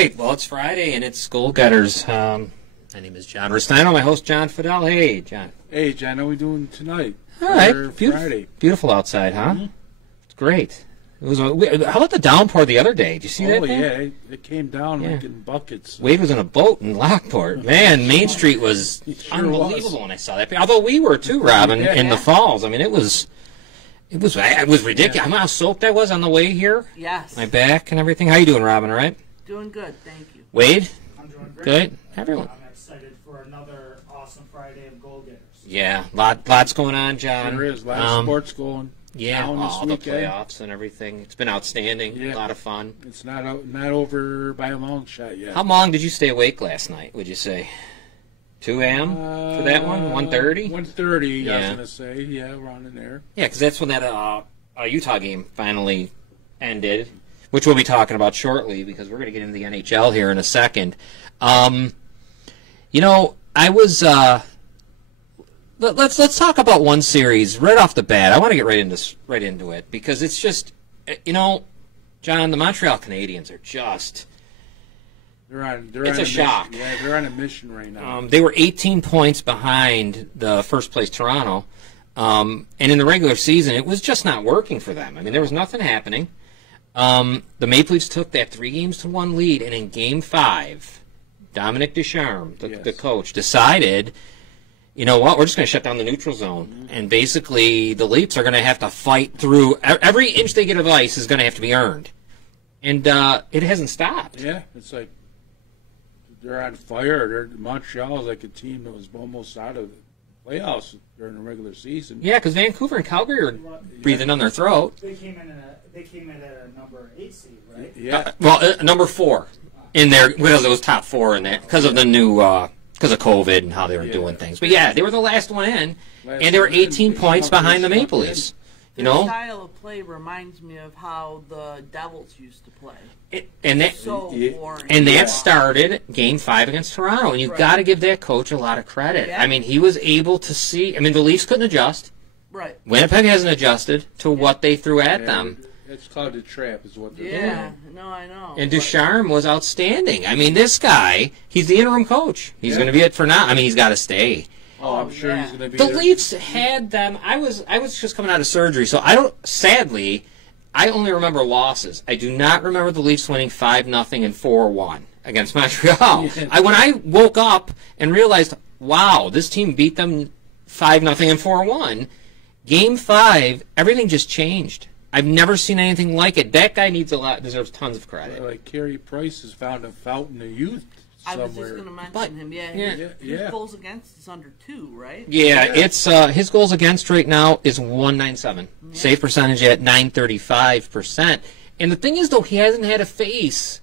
right. Well, it's Friday, and it's Goal Getters. My name is John Rustino. My host, John Fidel. Hey, John. Hey, John. How are we doing tonight? All right. Friday. Beautiful outside, huh? Mm-hmm. It's great. It was. How about the downpour the other day? Did you see that? Oh, yeah. It came down like in buckets. Wade was in a boat in Lockport. Man, Main Street was unbelievable when I saw that. Although we were, too, Robin, in the falls. I mean, it was ridiculous. Yeah. I mean, how soaked I was on the way here. Yes. My back and everything. How you doing, Robin, all right? Doing good, thank you. Wade? I'm doing great. Good? Everyone? I'm excited for another awesome Friday of Goal Getters. Yeah, lots going on, John. There is. A lot of sports going Yeah, all the weekend. playoffs and everything. It's been outstanding. Yeah. A lot of fun. It's not over by a long shot yet. How long did you stay awake last night, would you say? 2 a.m. for that one? 1:30? 1:30, Yeah. I was going to say. Yeah, around in there. Yeah, because that's when that Utah game finally ended, which we'll be talking about shortly because we're going to get into the NHL here in a second. I was... Let's talk about one series right off the bat. I want to get right into it because it's just, John, the Montreal Canadiens are just... It's a shock. Yeah, they're on a mission right now. They were 18 points behind the first place Toronto, and in the regular season, it was just not working for them. I mean, there was nothing happening. The Maple Leafs took that 3-1 lead, and in Game 5, Dominic Ducharme, the coach, decided, you know what, we're just going to shut down the neutral zone, and basically the Leafs are going to have to fight through. Every inch they get of ice is going to have to be earned, and it hasn't stopped. Yeah, it's like they're on fire. Montreal is like a team that was almost out of the playoffs during the regular season. Yeah, because Vancouver and Calgary are breathing down their throat. They came in at a number 8 seed, right? Yeah. Number 4 in there because it was top 4 in that because of the new because of COVID and how they were doing things. But yeah, they were the last one in, and they were 18 points behind the Maple Leafs. Their style of play reminds me of how the Devils used to play. And that started Game 5 against Toronto, and you've got to give that coach a lot of credit. Yeah. I mean, he was able to see. I mean, the Leafs couldn't adjust. Right. Winnipeg hasn't adjusted to what they threw at them. It's called a trap, is what they're doing. Yeah, no, I know. And Ducharme was outstanding. I mean, this guy, he's the interim coach. He's going to be it for now. I mean, he's got to stay. Oh, I'm sure he's going to be The there. Leafs had them. I was just coming out of surgery, so sadly, I only remember losses. I do not remember the Leafs winning 5-0 and 4-1 against Montreal. When I woke up and realized, wow, this team beat them 5-0 and 4-1. Game 5, everything just changed. I've never seen anything like it. That guy deserves tons of credit. Like Carey Price has found a fountain of youth somewhere. I was just going to mention him. His goals against is under 2, right? Yeah, it's his goals against right now is 197. Save percentage at 935%. And the thing is, though, he hasn't had a face.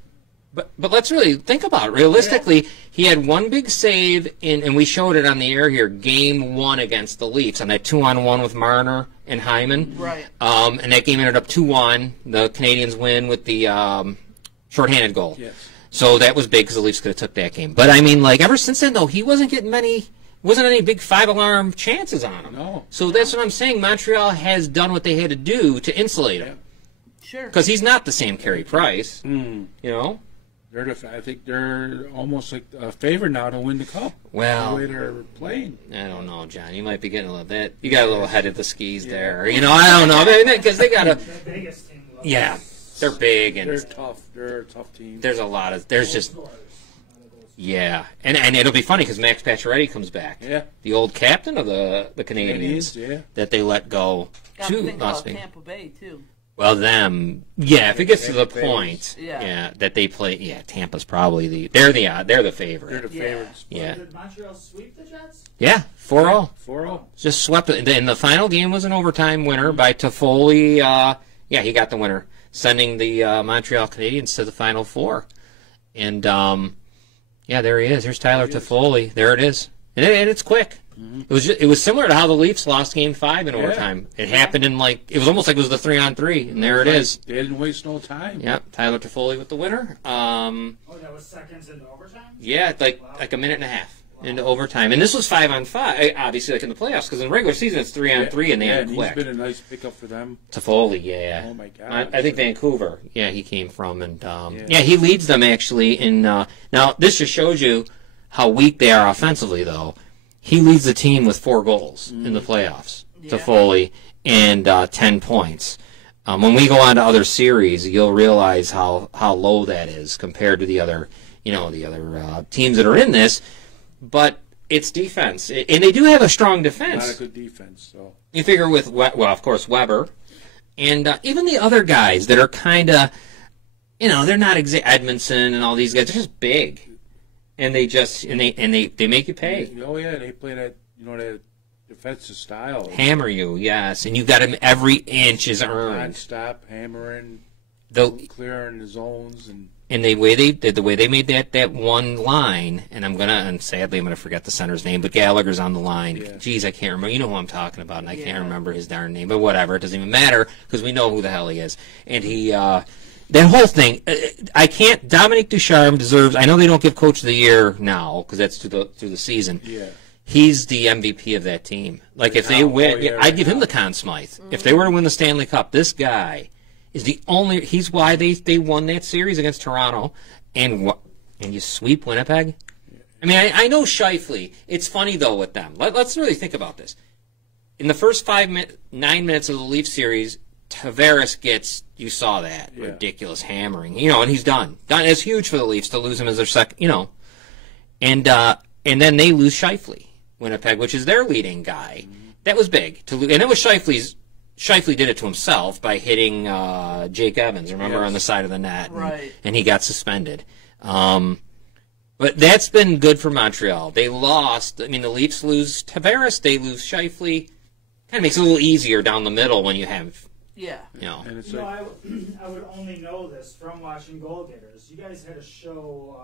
But let's really think about it. Realistically, he had one big save, and we showed it on the air here, Game 1 against the Leafs, on that 2-on-1 with Marner and Hyman. Right. And that game ended up 2-1. The Canadians win with the shorthanded goal. Yes. So that was big because the Leafs could have took that game. But, I mean, like, ever since then, though, he wasn't getting wasn't any big 5-alarm chances on him. No. So that's what I'm saying. Montreal has done what they had to do to insulate him. Sure. Because he's not the same Carey Price. You know? I think they're almost like a favorite now to win the cup. Well, the way they're playing. I don't know, John. You might be getting a little bit. You got a little head of the skis there. You know, I don't know because they got a. The biggest team. Yeah, they're big and They're tough. They're a tough team. there's a lot of. There's just. Yeah, and it'll be funny because Max Pacioretty comes back. Yeah. The old captain of the Canadians. Yeah. That they let go Got to think about Tampa Bay, too. Well, if it gets to the Tampa point, Yeah. that they play, Tampa's probably they're the favorite. They're the favorites. Yeah. Did Montreal sweep the Jets? Yeah, 4-0. 4-0. Just swept it. And the final game was an overtime winner by Toffoli. He got the winner, sending the Montreal Canadiens to the Final Four. And, there he is. Here's Tyler Toffoli. There it is. And it's quick. It was similar to how the Leafs lost Game 5 in overtime. It happened in it was almost like it was the 3-on-3, and there it is. They didn't waste no time. Yep, Tyler Toffoli with the winner. That was seconds into overtime? Yeah, like a minute and a half. into overtime. And this was 5-on-5, obviously, like in the playoffs, because in the regular season it's 3-on-3, and they had and quick. he's been a nice pickup for them. Toffoli, yeah. Oh, my God. I think Vancouver, yeah, he came from. And he leads them, actually. In now, this just shows you how weak they are offensively, though. He leads the team with 4 goals in the playoffs, Toffoli, and 10 points. When we go on to other series, you'll realize how low that is compared to the other teams that are in this. But it's defense, and they do have a strong defense. Not a good defense, so. You figure with, of course, Weber, and even the other guys that are kind of, they're not Edmondson and all these guys. They're just big, and they make you pay. Oh yeah, they play that that defensive style. Hammer you, yes, and you got him. Every inch is earned. Non-stop hammering, clearing the zones, and the way they made that one line, and sadly I'm gonna forget the center's name, but Gallagher's on the line. Yeah. Jeez, I can't remember. You know who I'm talking about, and I can't remember his darn name. But whatever, it doesn't even matter because we know who the hell he is. And he, that whole thing, I can't. Dominique Ducharme deserves. I know they don't give Coach of the Year now because that's through the season. Yeah. He's the MVP of that team. Like if they win, I'd give him the Conn Smythe. If they were to win the Stanley Cup, this guy is the only. He's why they won that series against Toronto, and you sweep Winnipeg. I mean, I know Scheifele. It's funny though with them. Let's really think about this. In the first 9 minutes of the Leaf series, Tavares gets. You saw that ridiculous hammering. And he's done. It's huge for the Leafs to lose him as their second. And then they lose Scheifele, Winnipeg, which is their leading guy. That was big to lose, and it was Scheifele's. Scheifele did it to himself by hitting Jake Evans, remember, on the side of the net. Right. And he got suspended. But that's been good for Montreal. They lost. I mean, the Leafs lose Tavares. They lose Scheifele. Kind of makes it a little easier down the middle when you have, And it's I would only know this from watching Goal Getters. You guys had a show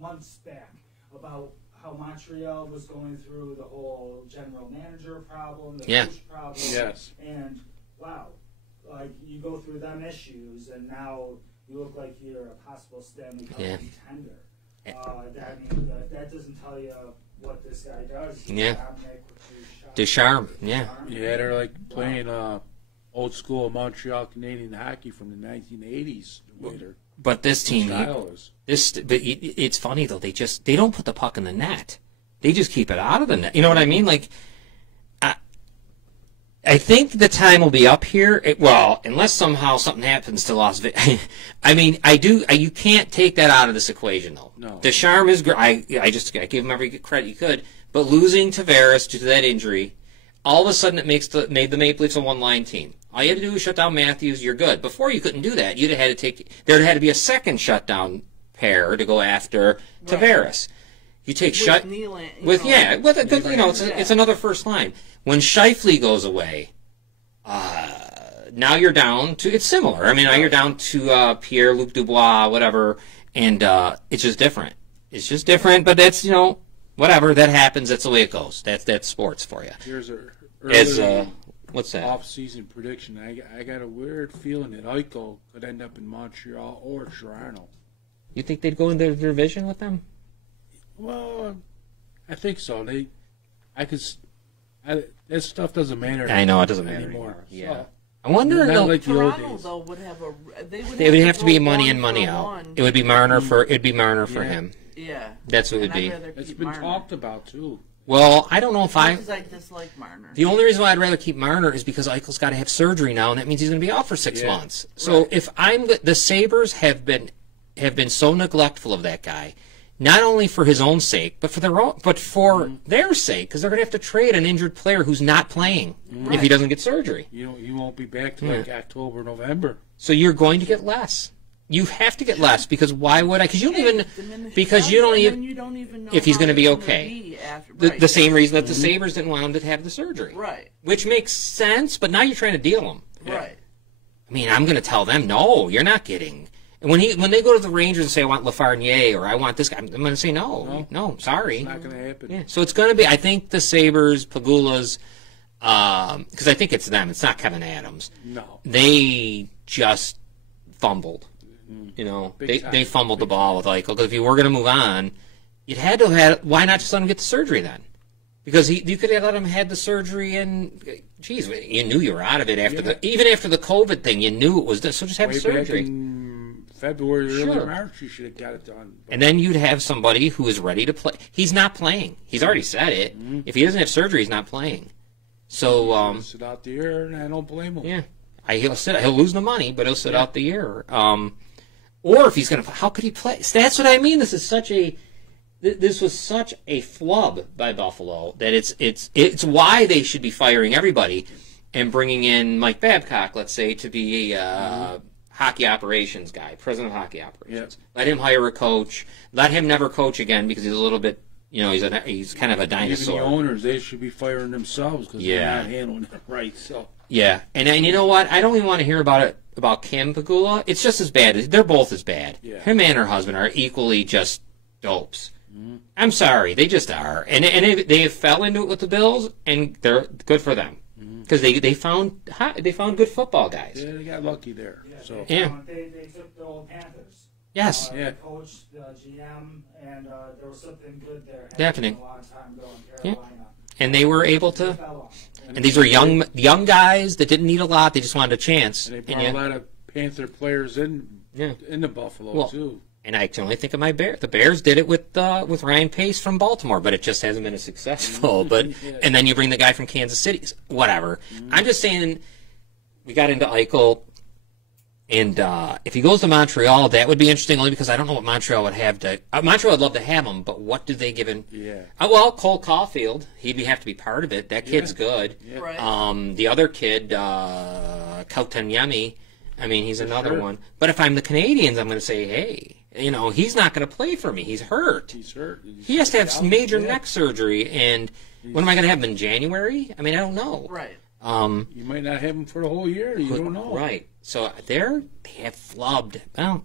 months back about how Montreal was going through the whole general manager problem, the coach problem. Yes. And wow, like you go through them issues, and now you look like you're a possible Stanley Cup contender. That doesn't tell you what this guy does. Ducharme, they're like playing old school Montreal Canadian hockey from the 1980s. But this team, it's funny though. They don't put the puck in the net. They just keep it out of the net. You know what I mean? Like, I think the time will be up here. Unless somehow something happens to Las Vegas. I mean, you can't take that out of this equation though. No. Ducharme is great. I give him every credit you could. But losing Tavares due to that injury, all of a sudden it made the Maple Leafs a one-line team. All you had to do was shut down Matthews, you're good. Before you couldn't do that. You'd have had to there had to be a second shutdown pair to go after Tavares. You take it's another first line. When Scheifele goes away, now you're down to it's similar. I mean, now you're down to Pierre-Luc Dubois, whatever, and it's just different. It's just different, but that's whatever that happens. That's the way it goes. That's sports for you. Here's what's that? Off-season prediction. I got a weird feeling that Eichel could end up in Montreal or Toronto. You think they'd go into the division with them? Well, I think so. That stuff doesn't matter. I know it doesn't matter anymore. Yeah. So, I wonder. Like the old Toronto days. though would have They would have to be money in, money out. It would be Marner for him. Yeah. That's what it would be. It's been talked about too. Well, I don't know if because I dislike Marner. The only reason why I'd rather keep Marner is because Eichel's got to have surgery now, and that means he's going to be out for 6 months. So if the Sabres have been so neglectful of that guy, not only for his own sake, but for their sake, because they're going to have to trade an injured player who's not playing if he doesn't get surgery. You won't be back till like October, November. So you're going to get less. You have to get less because why would I? Because you don't even know if he's going to be okay. The same reason that the Sabres didn't want him to have the surgery, right? Which makes sense, but now you're trying to deal him, right? I mean, I'm going to tell them, no, you're not getting. And when they go to the Rangers and say, I want Lafreniere or I want this guy, I'm going to say, no, sorry. It's not going to happen. Yeah. So it's going to be, I think the Sabres, Pagulas, because I think it's them. It's not Kevin Adams. No. They just fumbled. They fumbled the ball with Eichel. Because if you were going to move on, you'd had to have. Why not just let him get the surgery then? Because you could have let him had the surgery and, geez, you knew you were out of it after even after the COVID thing. You knew it was done, so just have the Way back surgery. in February, Sure. early March, you should have got it done. And then you'd have somebody who is ready to play. He's not playing. He's already said it. If he doesn't have surgery, he's not playing. So, sit out the year, and I don't blame him. yeah, he'll lose the money, but he'll sit out the year. Or if he's going to, how could he play? That's what I mean. This was such a flub by Buffalo that it's why they should be firing everybody and bringing in Mike Babcock, let's say, to be a hockey operations guy, president of hockey operations. Yep. Let him hire a coach. Let him never coach again because he's a little bit, he's kind of a Even dinosaur. the owners, they should be firing themselves because Yeah. they're not handling it right. So Yeah, and you know what? I don't even want to hear about Kim Pegula. It's just as bad. They're both as bad. Yeah. Him and her husband are equally just dopes. I'm sorry, they just are, and they fell into it with the Bills, and they're good for them because they found good football guys. yeah, they got lucky there. Yeah, So Yeah. They took the old Panthers. Yes, Yeah. The coach, the GM, and there was something good there. Definite. A long time ago in Carolina. and they were able to. Fell on. And these were young guys that didn't need a lot; they just wanted a chance. and they brought a lot of Panther players in the Buffalo Well, too. And I can only think of my Bears. The Bears did it with Ryan Pace from Baltimore, but it just hasn't been as successful. And then you bring the guy from Kansas City, whatever. I'm just saying, we got into Eichel, and if he goes to Montreal, that would be interesting. Only because I don't know what Montreal would have to. Montreal would love to have him, but what do they give him? Yeah. Well, Cole Caulfield, he'd have to be part of it. That kid's good. Yeah. Right. The other kid, Kotkaniemi, I mean, he's another sure. one. But if I'm the Canadians, I'm going to say, hey, he's not going to play for me. He's hurt. He's hurt. He has to have some major Yeah. neck surgery. And when am I going to have him in January? I mean, I don't know. Right. You might not have him for the whole year. You don't know. Right. So they have flubbed. Well,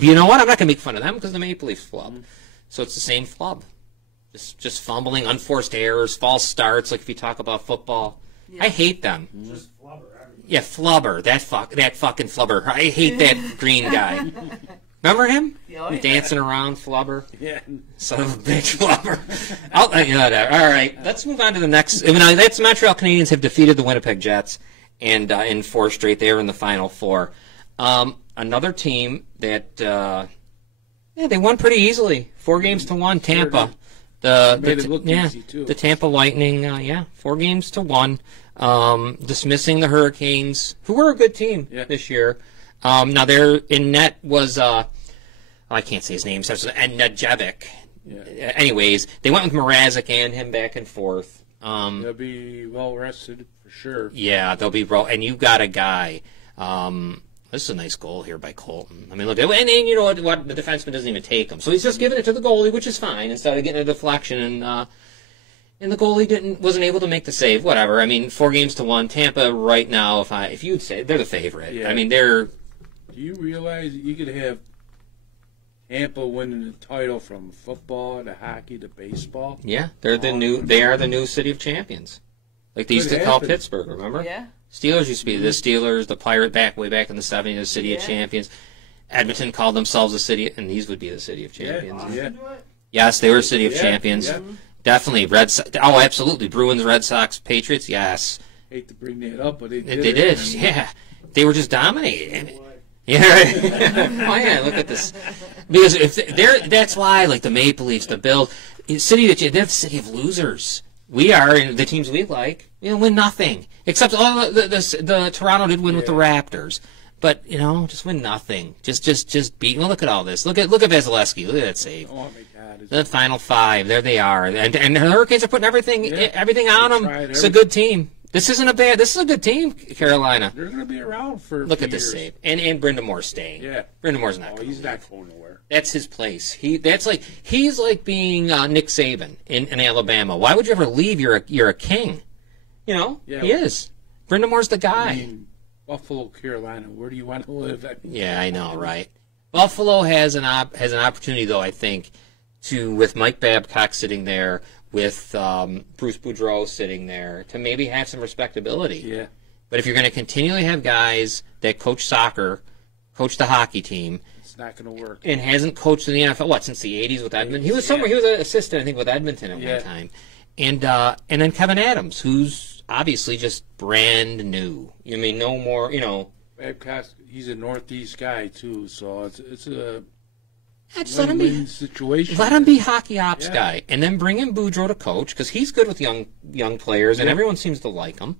you know what? I'm not going to make fun of them because the Maple Leafs flub. So it's the same flub. Just fumbling, unforced errors, false starts. Like if you talk about football, I hate them. Just flubber everything. Yeah, Flubber. That fucking Flubber. I hate that green guy. Remember him? Oh, yeah. Dancing around, Flubber. Yeah. Son of a bitch, Flubber. All right, let's move on to the next. That's Montreal Canadiens have defeated the Winnipeg Jets, and in 4 straight, they were in the Final Four. Another team that they won pretty easily, 4-1. Tampa. Made it look easy, too. The Tampa Lightning. 4-1. Dismissing the Hurricanes, who were a good team this year. Now their in net was I can't say his name, so Nedjevic. Yeah. Anyways, they went with Mrazek and him back and forth. They'll be well rested for sure. Yeah, they'll be and you got a guy. This is a nice goal here by Colton. I mean, look, and you know what? The defenseman doesn't even take him, so he's just giving it to the goalie, which is fine. Instead of getting a deflection, and the goalie wasn't able to make the save. Whatever. I mean, 4-1. Tampa right now, if you'd say they're the favorite. Yeah. I mean, they're. Do you realize that you could have Tampa winning the title from football to hockey to baseball? Yeah, they're the new. They are the new city of champions. Like they used to Could call happen. Pittsburgh. Remember? Yeah. Steelers used to be the Steelers, the Pirate way back in the '70s, the city of Yeah. champions. Edmonton called themselves the city, and these would be the city of Yeah. champions. Yeah. Yes, they were city of Yeah, champions. yeah. Definitely Red Sox. Oh, absolutely. Bruins, Red Sox, Patriots. Yes, Hate to bring that up, but they did. they did. Yeah, they were just dominating. Yeah, right. Oh yeah, look at this. Because if that's why, like the Maple Leafs, the Bills, they're the city of losers. We are, and the teams we like, win nothing. Except the Toronto did win with the Raptors, but just win nothing. Just beat. Well, look at all this. Look at Vasilevsky. Look at that save. Oh my God! The Final 5. There they are, and the Hurricanes are putting everything on them. tried It's a good team. This isn't a bad. This is a good team, Carolina. They're going to be around for. A Look few at this years. save, and Brendan Moore's staying. Yeah. Brendan Moore's not. Oh, Going he's not going nowhere. That's his place. He's like being Nick Saban in Alabama. Why would you ever leave? You're a king. Yeah. He is. Brendan Moore's the guy. I mean, Buffalo, Carolina. Where do you want to live? Yeah, I know, right? Buffalo has an opportunity, though. I think with Mike Babcock sitting there, with Bruce Boudreau sitting there, to maybe have some respectability. Yeah. But if you're going to continually have guys that coach soccer, coach the hockey team, It's not going to work. And hasn't coached in the NFL since the '80s with Edmonton. He was somewhere. He was an assistant, I think, with Edmonton at one time. And then Kevin Adams, who's obviously just brand new. I mean, no more. Babcock, he's a Northeast guy too, so it's a Just let him be situation. Let him be hockey ops guy, and then bring in Boudreaux to coach because he's good with young players, and everyone seems to like him.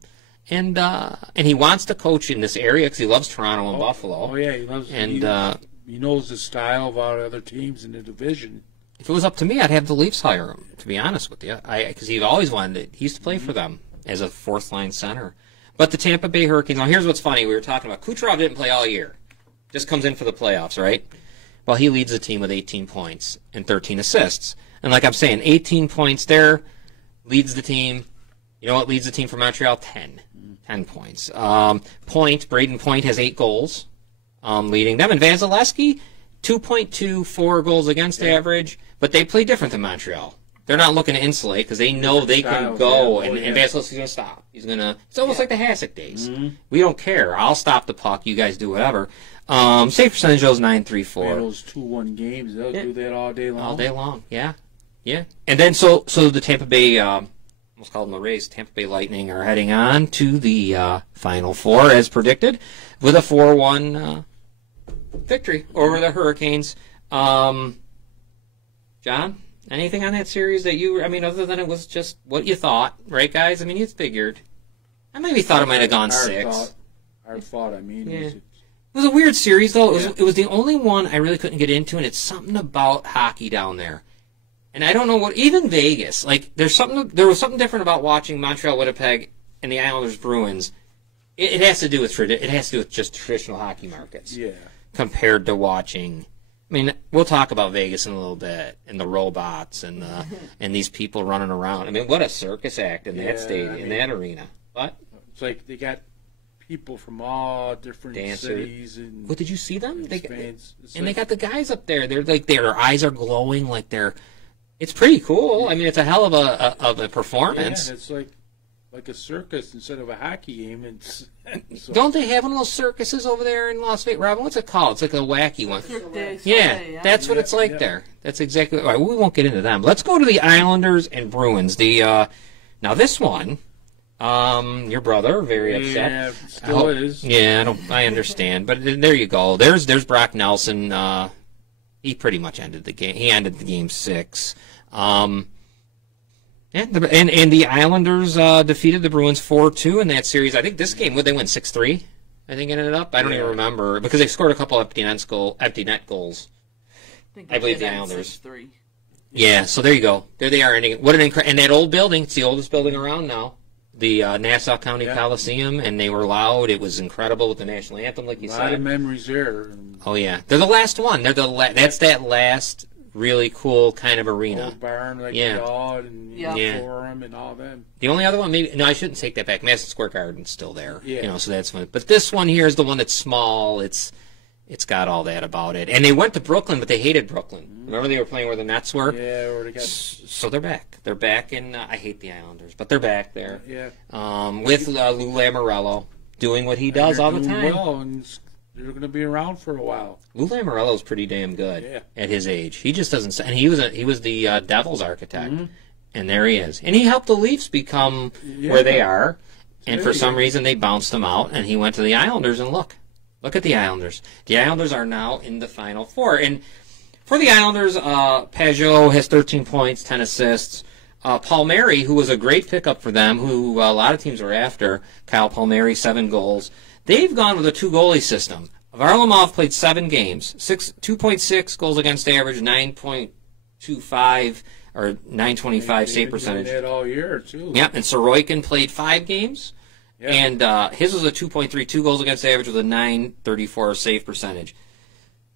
And he wants to coach in this area because he loves Toronto and Buffalo. Oh yeah, he loves. And he knows the style of our other teams in the division. If it was up to me, I'd have the Leafs hire him. To be honest with you, because he always wanted it. He used to play for them as a fourth line center. But the Tampa Bay Hurricanes. Now here's what's funny: we were talking about Kucherov didn't play all year, just comes in for the playoffs, right? Well, he leads the team with 18 points and 13 assists. And like I'm saying, 18 points there, leads the team. You know what leads the team for Montreal? 10 points. Braden Point has 8 goals, leading them. And Vasilevsky, 2.24 goals against average, but they play different than Montreal. They're not looking to insulate because they know they can go, and Vasilevsky's going to stop. It's almost like the Hasek days. We don't care. I'll stop the puck. You guys do whatever. Save percentage is 9.34. Those 2-1 games, they'll do that all day long. All day long, yeah. And then so the Tampa Bay, almost called them the Rays, Tampa Bay Lightning are heading on to the Final Four as predicted, with a 4-1 victory over the Hurricanes. John, anything on that series that other than it was just what you thought, right, guys? I mean, you figured. I maybe thought it might have gone 6. Hard thought. It was a weird series, though. It was the only one I really couldn't get into, and it's something about hockey down there. And I don't know what, even Vegas, there was something different about watching Montreal, Winnipeg, and the Islanders Bruins. It has to do with just traditional hockey markets. Yeah. Compared to watching. I mean, we'll talk about Vegas in a little bit, and the robots, and these people running around. I mean, what a circus act in that stadium, in that arena. What? It's like they got people from all different cities. And what, did you see them? They they got the guys up there. They're their eyes are glowing like they're. It's pretty cool. I mean, it's a hell of a performance. Yeah, it's like a circus instead of a hockey game. Don't they have one of those circuses over there in Las Vegas? Robin, what's it called? It's like a wacky one. Yeah, that's what it's like there. That's exactly right. We won't get into them. Let's go to the Islanders and Bruins. Now this one, your brother very upset. Yeah, still is. Yeah, I understand. But there you go. There's Brock Nelson. He pretty much ended the game. He ended the game 6. And the Islanders defeated the Bruins 4-2 in that series. I think this game, would they win 6-3? I think it ended up. I don't even remember because they scored a couple empty net goals. I believe the Islanders. 6-3. Yeah, so there you go. There they are. What an and that old building. It's the oldest building around now. The Nassau County Coliseum, and they were loud. It was incredible with the national anthem, like you said. A lot of memories there. Oh yeah, they're the last one. That's that last really cool kind of arena. Old barn, like the Odd and Forum and all that. The only other one, I shouldn't take that back. Madison Square Garden's still there. Yeah. So that's fun. But this one here is the one that's small. It's got all that about it. And they went to Brooklyn, but they hated Brooklyn. Remember they were playing where the Nets were? Yeah, where they got. So they're back. They're back in. I hate the Islanders, but they're back there. Yeah. With Lou Lamoriello doing what he does all the time. Well, and they're going to be around for a while. Lou Lamoriello's pretty damn good at his age. He just doesn't. And he was the Devils architect, and there he is. And he helped the Leafs become where they are. And for some reason they bounced him out, and he went to the Islanders. And look at the Islanders. The Islanders are now in the Final Four. And for the Islanders, Pajot has 13 points, 10 assists. Palmieri, who was a great pickup for them, who a lot of teams were after, Kyle Palmieri, 7 goals. They've gone with a 2-goalie system. Varlamov played 7 games, 2.6 goals against average, 9.25 or 9.25 save percentage. That all year too. Yeah, and Sorokin played 5 games, and his was a 2.32 goals against average with a 9.34 save percentage.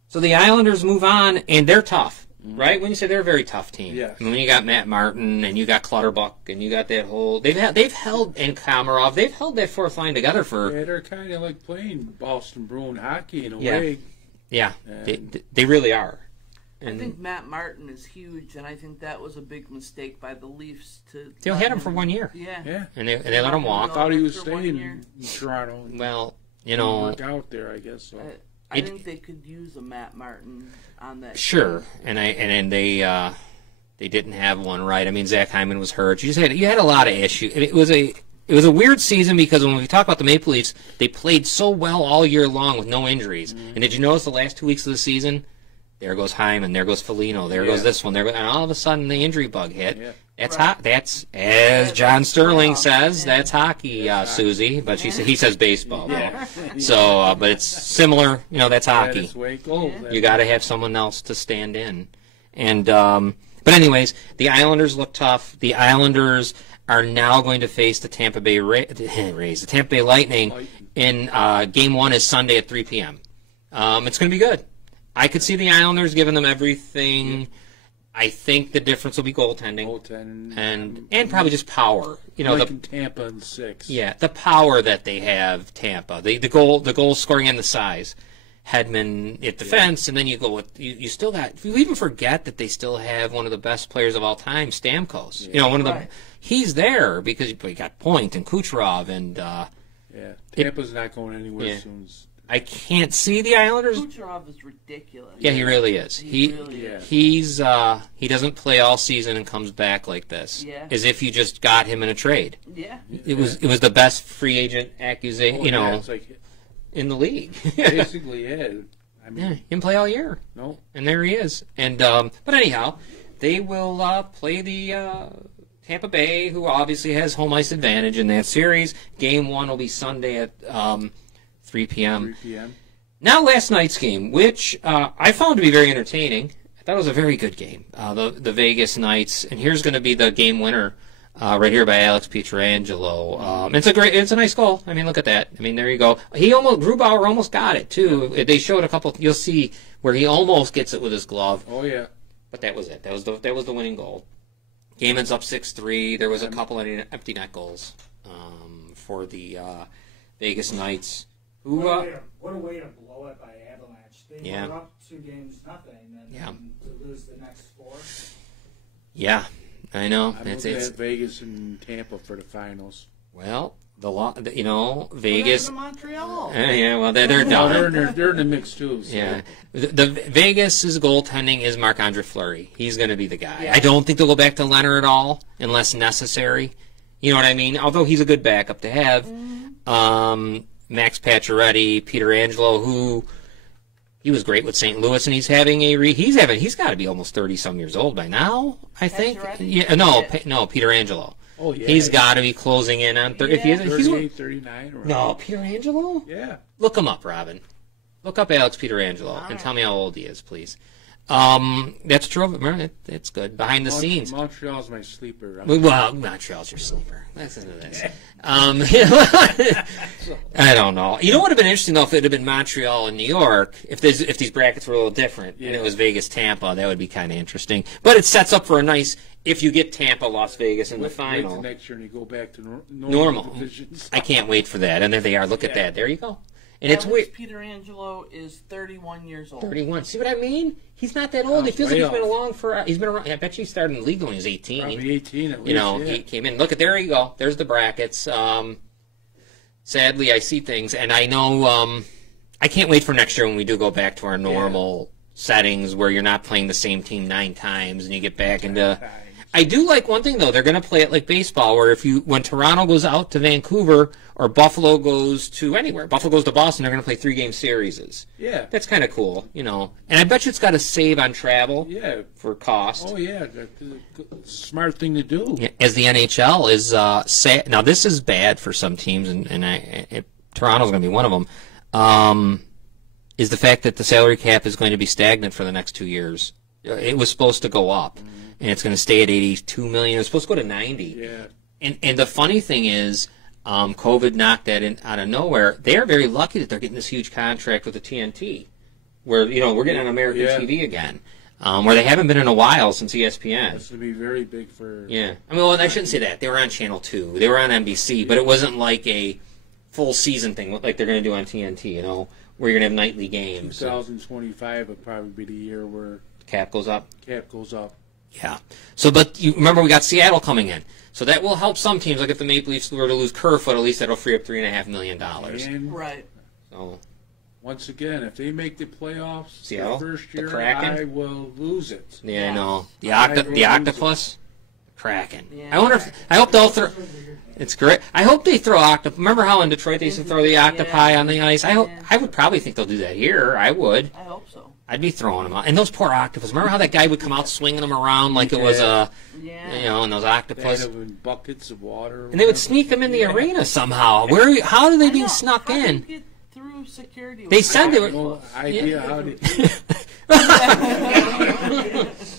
So the Islanders move on, and they're tough. Right? When you say they're a very tough team. Yes. I mean, when you got Matt Martin and you got Clutterbuck and you got that whole they've held and Komarov, they've held that fourth line together for they're kind of like playing Boston Bruin hockey in a way. Yeah. They really are. And I think Matt Martin is huge, and I think that was a big mistake by the Leafs to. They had him for 1 year. Yeah. And they let him walk. I thought he was staying in Toronto. Well, work out there, I guess. So. I think they could use a Matt Martin on that. Sure, and they didn't have one right. I mean, Zach Hyman was hurt. You had a lot of issues. It was a weird season because when we talk about the Maple Leafs, they played so well all year long with no injuries. And did you notice the last 2 weeks of the season? There goes Hyman. There goes Foligno. There goes this one. And all of a sudden the injury bug hit. Yeah. That's as John Sterling says. That's hockey, Susie. But he says baseball. Yeah. So, but it's similar. That's hockey. You got to have someone else to stand in. And but anyways, the Islanders look tough. The Islanders are now going to face the Tampa Bay Rays, the Tampa Bay Lightning, in Game 1 is Sunday at 3 p.m. It's going to be good. I could see the Islanders giving them everything. Yeah. I think the difference will be goaltending and probably just power. Tampa in 6. Yeah, the power that they have, Tampa. The goal scoring and the size. Hedman at defense, and then you go with you still got. You even forget that they still have one of the best players of all time, Stamkos. Yeah. He's there because you got Point and Kucherov and. Tampa's not going anywhere soon. I can't see the Islanders. Kucherov is ridiculous. Yeah, he really is. He doesn't play all season and comes back like this. Yeah. As if you just got him in a trade. Yeah. It was the best free agent accusation, in the league. Basically, yeah. I mean, he didn't play all year. No. And there he is. And but anyhow, they will play the Tampa Bay, who obviously has home ice advantage in that series. Game 1 will be Sunday at 3 p.m. 3 p.m. Now, last night's game, which I found to be very entertaining. I thought it was a very good game. The Vegas Knights, and here's going to be the game winner right here by Alex Pietrangelo. It's a nice goal. I mean, look at that. I mean, there you go. Grubauer almost got it too. They showed a couple. You'll see where he almost gets it with his glove. Oh yeah. But that was it. That was the winning goal. Game ends up 6-3. There was a couple of empty net goals for the Vegas Knights. What a way to blow it by Avalanche. They were up 2-0 and to lose the next 4. Yeah, I know. I'm looking at Vegas and Tampa for the finals. Well, Vegas. Montreal. Yeah, well, they're done. They're in the mix too. So. Yeah, the Vegas's goaltending is Marc-Andre Fleury. He's going to be the guy. Yeah. I don't think they'll go back to Leonard at all unless necessary. You know what I mean? Although he's a good backup to have. Max Pacioretty, Pietrangelo, who he was great with St. Louis, and he's got to be almost 30-some years old by now, I think. Yeah, no, Pietrangelo. Oh yeah, he's got to be closing in on 30. Yeah. 38, 39. Or no, Pietrangelo. Yeah, look him up, Robin. Look up Alex Pietrangelo and tell me how old he is, please. That's true. It's good. Behind the scenes. Montreal's my sleeper. Well, Montreal's your sleeper. Listen to this. I don't know. You know what would have been interesting though if it had been Montreal and New York. If these brackets were a little different and it was Vegas Tampa, that would be kind of interesting. But it sets up for a nice. If you get Tampa, Las Vegas in the final. Wait till next year and you go back to normal divisions. I can't wait for that. And there they are. Look at that. There you go. And Alex it's weird. Pietrangelo is 31 years old. 31. See what I mean? He's not that old. He feels like he's been along for. He's been around. I bet you he started in the league when he was 18. Probably 18 at least. He came in. Look at there you go. There's the brackets. Sadly, I see things, and I know. I can't wait for next year when we do go back to our normal settings where you're not playing the same team 9 times and you get back into. I do like one thing though. They're going to play it like baseball, where when Toronto goes out to Vancouver or Buffalo goes to anywhere, Buffalo goes to Boston, they're going to play 3-game series. Yeah, that's kind of cool, And I bet you it's got to save on travel. Yeah, for cost. Oh yeah, that's a smart thing to do. As the NHL is now, this is bad for some teams, and Toronto's going to be one of them. Is the fact that the salary cap is going to be stagnant for the next 2 years. It was supposed to go up. And it's going to stay at $82 million. It was supposed to go to $90. Yeah. And the funny thing is, COVID knocked that in out of nowhere. They are very lucky that they're getting this huge contract with the TNT, where we're getting on American TV again, where they haven't been in a while since ESPN. That's going to be very big for. Yeah. I mean, well, I shouldn't say that. They were on Channel 2. They were on NBC, but it wasn't like a full season thing like they're going to do on TNT. Where you're going to have nightly games. 2025 would probably be the year where cap goes up. Cap goes up. Yeah. So, but you remember we got Seattle coming in, so that will help some teams. Like if the Maple Leafs were to lose Kerfoot, at least that'll free up $3.5 million. Right. So, Once again, if they make the playoffs Seattle? the first The year, Kraken? I will lose it. Yeah, I know. The I don't the octopus, Kraken. Yeah. I wonder if I hope they'll throw. It's great. I hope they throw octopus. Remember how in Detroit they used to throw the octopi on the ice? I would probably think they'll do that here. I would. I hope so. I'd be throwing them out. And those poor octopus. Remember how that guy would come out swinging them around like it was a, Yeah. and those They had octopus. them in buckets of water. And they would sneak them in the arena somehow. Where? How are they I being know. snuck How in? do you get through security? They with said they were- No idea how to.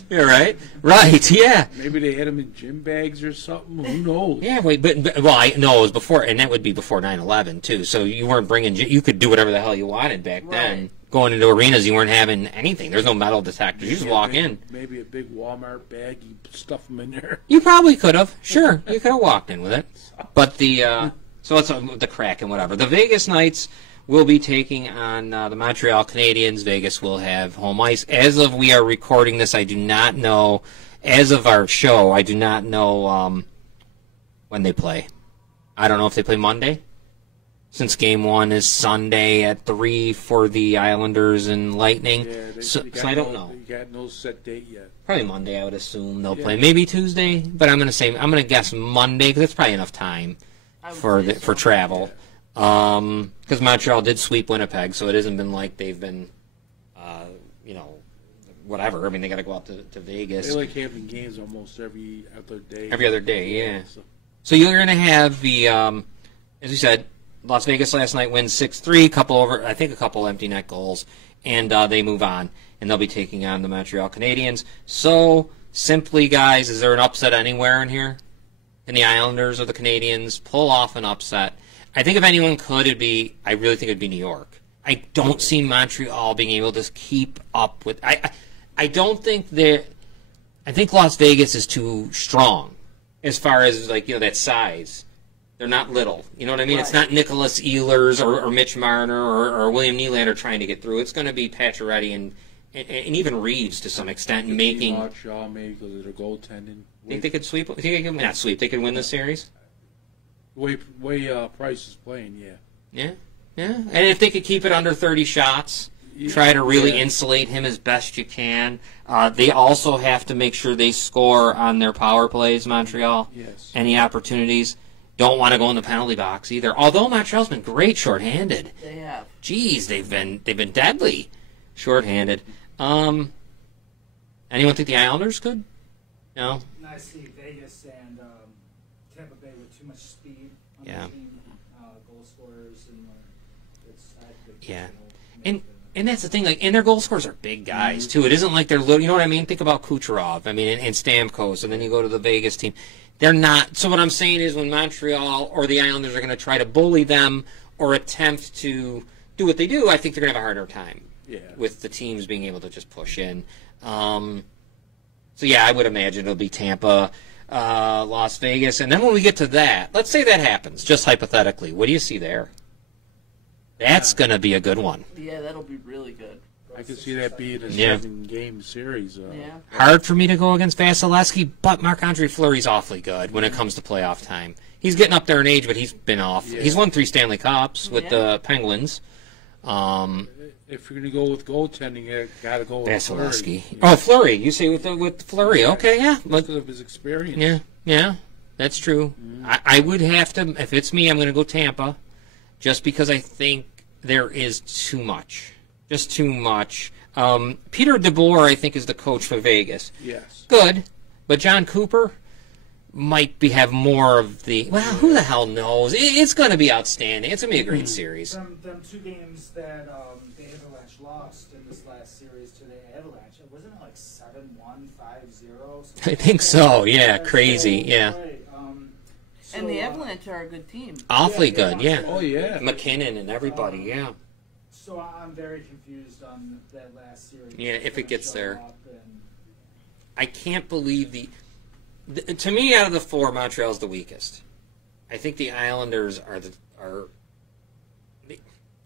You're right. Right. Yeah. Maybe they had them in gym bags or something. Who knows? Yeah. Wait. But well, I know it was before, and that would be before 9/11 too. So you weren't bringing. You could do whatever the hell you wanted back then. Right. Going into arenas, you weren't having anything. There's no metal detectors. You just walk in. Maybe a big Walmart bag. You stuff them in there. You probably could have. Sure, you could have walked in with it. But the so it's the crack and whatever. The Vegas Knights will be taking on the Montreal Canadiens. Vegas will have home ice. As of we are recording this, I do not know. As of our show, I do not know when they play. I don't know if they play Monday, since Game 1 is Sunday at 3 for the Islanders and Lightning. Yeah, So got I don't know. They got no set date yet. Probably Monday, I would assume they'll Yeah. play. Maybe Tuesday, but I'm gonna guess Monday because it's probably enough time I would for say for so. travel. Because Montreal did sweep Winnipeg, so it hasn't been like they've been, whatever. I mean, they got to go out to Vegas They like having games almost every other day. every other day. Yeah. So, So you're gonna have the, as you said, Las Vegas last night wins 6-3. A couple empty net goals, and they move on, and they'll be taking on the Montreal Canadiens. So simply, guys, is there an upset anywhere in here? Can the Islanders or the Canadiens pull off an upset? I think if anyone could, I really think it'd be New York. I don't see Montreal being able to keep up with. I don't think they're. I think Las Vegas is too strong, as far as that size. They're not little. You know what I mean? It's not Nicholas Ehlers or Mitch Marner or William Nylander trying to get through. It's going to be Pacioretty and even Reeves to some extent making. Montreal maybe because of their goaltending. Think they could sweep? Think they could not sweep? They could win this series? Way Price is playing, yeah. Yeah, yeah. And if they could keep it under 30 shots, try to really insulate him as best you can. They also have to make sure they score on their power plays, Montreal. Yes. Any opportunities. Don't want to go in the penalty box either. Although Montreal's been great shorthanded. They have. Jeez, they've been deadly shorthanded. Anyone think the Islanders could? No. I see Vegas and Tampa Bay with too much speed on Yeah. the team, goal scorers, and I think Yeah. they'll make And that's the thing, and their goal scorers are big guys too. It isn't like they're little. You know what I mean? Think about Kucherov. I mean, and Stamkos, and then you go to the Vegas team. They're not. So what I'm saying is, when Montreal or the Islanders are going to try to bully them or attempt to do what they do, I think they're going to have a harder time with the teams being able to just push in. So yeah, I would imagine it'll be Tampa, Las Vegas, and then when we get to that, let's say that happens, just hypothetically. What do you see there? That's going to be a good one. Yeah, that'll be really good. I can see that being a Yeah. 7-game series. Yeah. Hard for me to go against Vasilevsky, but Marc-Andre Fleury's awfully good when it comes to playoff time. He's getting up there in age, but he's been off. Yeah. He's won 3 Stanley Cups with Yeah. the Penguins. If you're going to go with goaltending, you got to go with Vasilevsky. Fleury. Oh, Fleury. You say with Fleury. Okay, yeah. But, Because of his experience. yeah, that's true. I would have to, if it's me, I'm going to go Tampa, just because I think there is too much. Just too much. Peter DeBoer, I think, is the coach for Vegas. Yes. Good, but John Cooper might have more of the. Well, who the hell knows? It's going to be outstanding. It's going to be a great series. them 2 games that the Avalanche lost in this last series to the Avalanche. Wasn't it like 7-1, 5-0? I think so. Yeah, crazy. So, Yeah, right, And the Avalanche are a good team. awfully good. Yeah, Oh, yeah. McKinnon and everybody. Yeah. So I'm very confused on that last series. Yeah, if it gets there. Show up and- I can't believe to me, out of the 4, Montreal's the weakest. I think the Islanders are.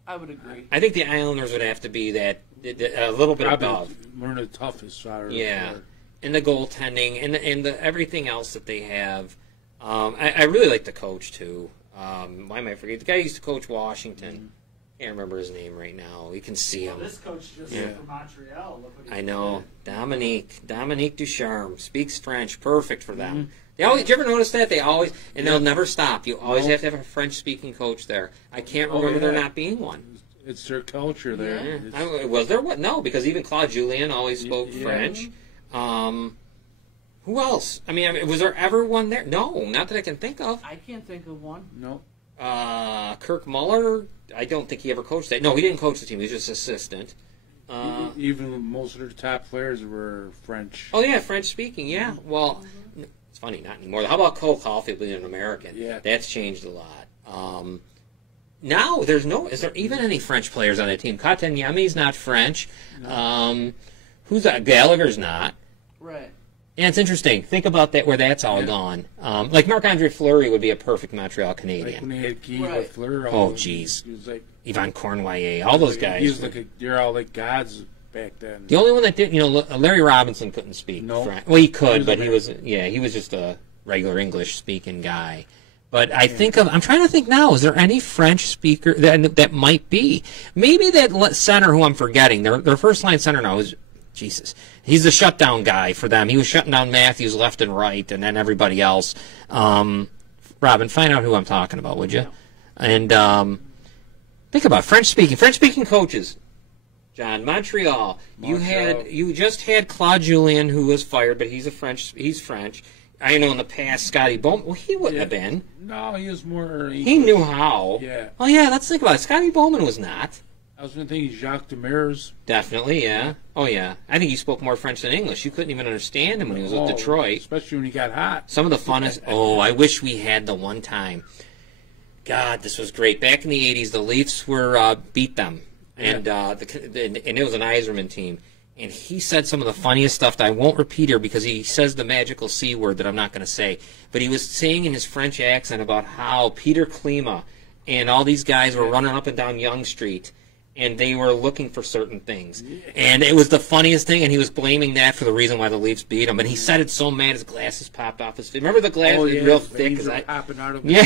I would agree. I think the Islanders would have to be that a little bit Probably above. one of the toughest. Yeah, and the goaltending and the everything else that they have. I really like the coach too. Why am I forgetting? The guy who used to coach Washington. Can't remember his name right now. You can see him. This coach just Yeah. for Montreal. Look what he I know. did. Dominique Ducharme speaks French. Perfect for them. They always. Did you ever notice that? They always, and they'll never stop. You always have to have a French-speaking coach there. I can't remember there not being one. It's their culture there. Yeah. It's- Was there what? No, because even Claude Julien always spoke Yeah. French. Who else? I mean, was there ever one there? No, not that I can think of. I can't think of one. no. Kirk Muller. I don't think he ever coached that. No, he didn't coach the team. He was just assistant. Even most of their top players were French. Oh yeah, French speaking. Yeah. Well, it's funny, not anymore. How about Cole Caulfield being an American? Yeah. That's changed a lot. Now there's no. Is there even any French players on that team? Katanyami's not French. Who's that? Gallagher's not. Right. Yeah, it's interesting. Think about that, where that's all gone. Like Marc-Andre Fleury would be a perfect Montreal Like Canadian. when they had Guy Right. Lafleur. Oh, jeez. He was like, Yvan Cournoyer, all those guys. He was like they're all like gods back then. The only one that did, Larry Robinson couldn't speak No. French. Well, he could, was but he was, American. he was just a regular English-speaking guy. But I'm trying to think now, is there any French speaker that might be? Maybe that center who I'm forgetting, their first-line center now is, Jesus, he's the shutdown guy for them. He was shutting down Matthews left and right, and then everybody else. Robin, find out who I'm talking about, would you? And think about French-speaking coaches. John, Montreal. You just had Claude Julien, who was fired, but he's French. I know in the past Scotty Bowman. Well, he wouldn't have been. No, he was more. He knew how. Yeah. Oh yeah, let's think about it. Scotty Bowman was not. I was going to think Jacques Demers. Definitely, yeah. Oh yeah. I think he spoke more French than English. You couldn't even understand him when he was with Detroit. Especially when he got hot. Some of the funnest. Oh, I wish we had the one time. God, this was great. Back in the '80s, the Leafs were beat them, and and it was an Yzerman team. And he said some of the funniest stuff that I won't repeat here because he says the magical C word that I'm not going to say. But he was saying in his French accent about how Peter Klima and all these guys were running up and down Yonge Street, and they were looking for certain things. And it was the funniest thing, and he was blaming that for the reason why the Leafs beat him. And he said it so mad his glasses popped off his face. Remember the glasses real thick? Veins were popping out of Yeah.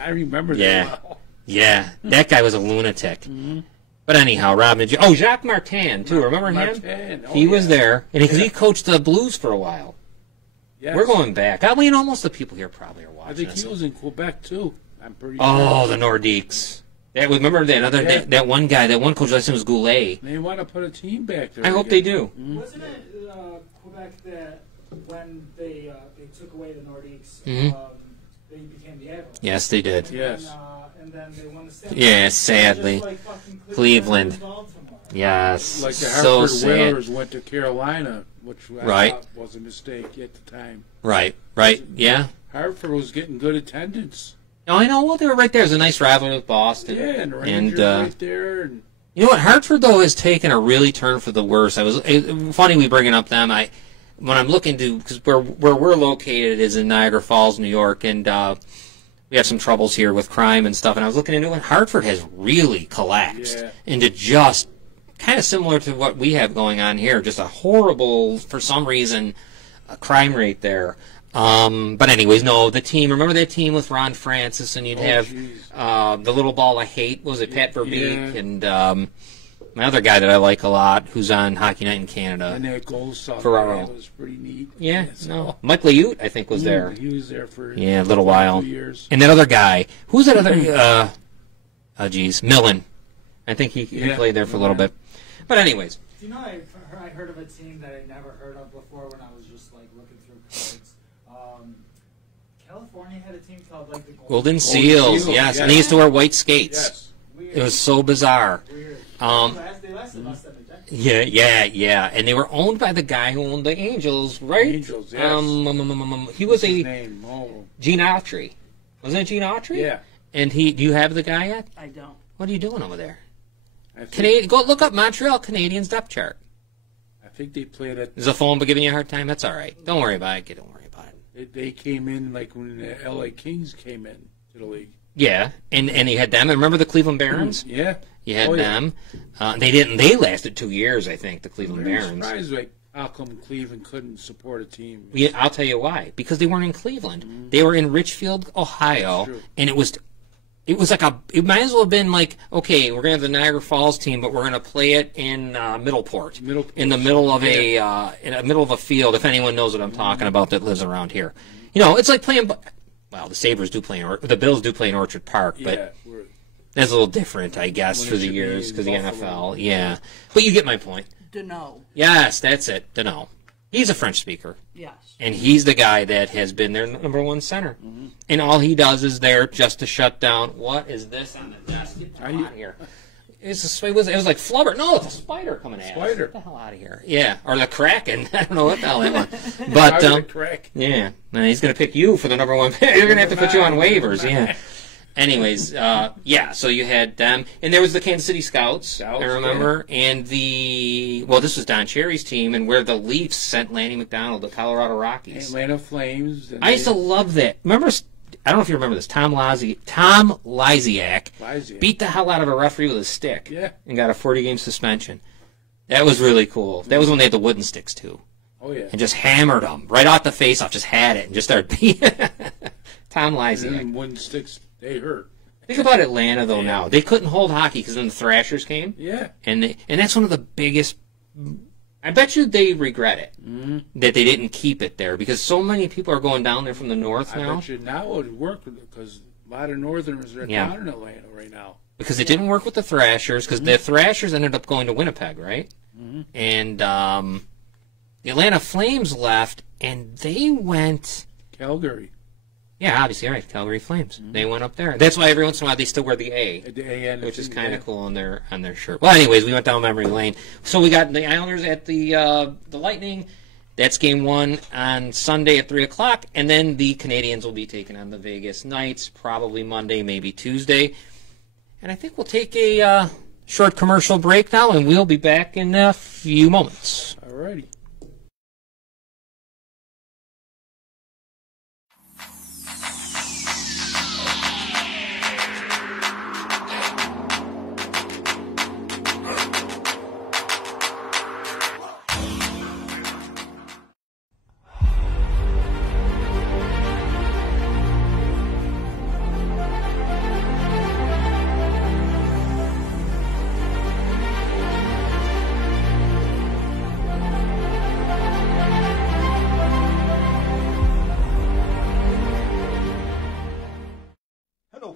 I remember Yeah. that well. Yeah, that guy was a lunatic. But anyhow, Robin, Jacques Martin, too. Remember him? Martin. Oh, He was yeah. there, and he coached the Blues for a while. Yes. We're going back. I mean, almost the people here probably are I watching think us. he was in Quebec, too. I'm pretty Oh, sure. the Nordiques. Remember that one guy, that one coach, last name was Goulet. They want to put a team back there. I hope they do. Wasn't it Quebec that when they took away the Nordiques, Mhm. they became the Avalanche? Yes, they did. Yes. And then they won the Stanley Yeah, Cup. sadly. Just like fucking Cleveland. and Baltimore. Yes. Like the So Hartford sad. Whalers went to Carolina, which I Right. thought was a mistake at the time. Right. Yeah. Hartford was getting good attendance. Oh, I know. Well, they were right there. It was a nice rivalry with Boston. Yeah, and the Rangers right there. And You know what? Hartford, though, has taken a really turn for the worse. Funny we bringing up them. When I'm looking to, because where we're located is in Niagara Falls, New York, and we have some troubles here with crime and stuff. And I was looking into it. Hartford has really collapsed into just kind of similar to what we have going on here. Just a horrible, for some reason, crime rate there. But anyways, no, the team. Remember that team with Ron Francis, and you'd have the little ball of hate. Was it Pat Verbeek and my other guy that I like a lot, who's on Hockey Night in Canada? and that goal song Ferraro. was pretty neat. Yeah, so- no, Mike Liute, I think, was there. He was there for Yeah, a little while. 2 years. And that other guy, who's that other? Millen. I think he Yeah, played there for a little bit. But anyways, Do you know, I heard of a team that I'd never heard of before when I was just like looking through cards. California had a team called like the Golden Seals, Seals, yes, yeah. and they used to wear white skates. Yes. Weird. It was so bizarre. Weird. They lasted less than a decade. Yeah, and they were owned by the guy who owned the Angels, right? Angels, yes. He was What's his a name? Oh, Gene Autry. Wasn't it Gene Autry? yeah. And do you have the guy yet? I don't. What are you doing over there? I think, Go look up Montreal Canadiens depth chart. I think they played at. Is the phone giving you a hard time? That's all right. Don't worry about it. Don't worry about it. They came in like when the L.A. Kings came in to the league. Yeah, and you had them. And remember the Cleveland Barons? Yeah. You had Oh, yeah. them. They didn't. They lasted 2 years, I think. The Cleveland I'm Barons. surprised like how come Cleveland couldn't support a team. I'll tell you why. Because they weren't in Cleveland. They were in Richfield, Ohio, That's true. and it was it was like it might as well have been like, okay, we're going to have the Niagara Falls team, but we're going to play it in Middleport, in the middle of in the middle of a field, if anyone knows what I'm talking about that lives around here. You know, it's like playing, well, the Sabres do play, the Bills do play in Orchard Park, but that's a little different, I guess, for the years, because the NFL, yeah. But you get my point. Deneau. Yes, that's it, Deneau. He's a French speaker. Yes. And he's the guy that has been their number one center. Mm-hmm. And all he does is there just to shut down. What is this on the desk? Get the hell out of here. It was like flubber. No, it's a spider coming at us. Get the hell out of here. Yeah, or the Kraken. I don't know what the hell that was. But, yeah. No, he's going to pick you for the number one pick. They're going to have to put you on waivers, yeah. Anyways, yeah, so you had them. And there was the Kansas City Scouts, I remember. Yeah. And this was Don Cherry's team, and where the Leafs sent Lanny McDonald, the Colorado Rockies. Atlanta Flames. I used to love that. Remember, I don't know if you remember this, Tom Lysiak beat the hell out of a referee with a stick and got a 40-game suspension. That was really cool. That was when they had the wooden sticks, too. Oh, yeah. And just hammered them right off the face-off, just had it, and just started beating Tom Lysiak. And wooden sticks. They hurt. Think about Atlanta, though, now. They couldn't hold hockey because then the Thrashers came. Yeah. And that's one of the biggest... I bet you they regret it, that they didn't keep it there, because so many people are going down there from the north now. I bet you now it would work, because a lot of Northerners are down in Atlanta right now. Because it didn't work with the Thrashers, because the Thrashers ended up going to Winnipeg, right? Mm-hmm. And the Atlanta Flames left, and they went... Calgary. Yeah, obviously, right. Calgary Flames. Mm-hmm. They went up there. That's why every once in a while they still wear the A, which is kind of cool on their shirt. Well, anyways, we went down memory lane. So we got the Islanders at the Lightning. That's game one on Sunday at 3 o'clock. And then the Canadians will be taking on the Vegas Knights, probably Monday, maybe Tuesday. And I think we'll take a short commercial break now, and we'll be back in a few moments. All righty.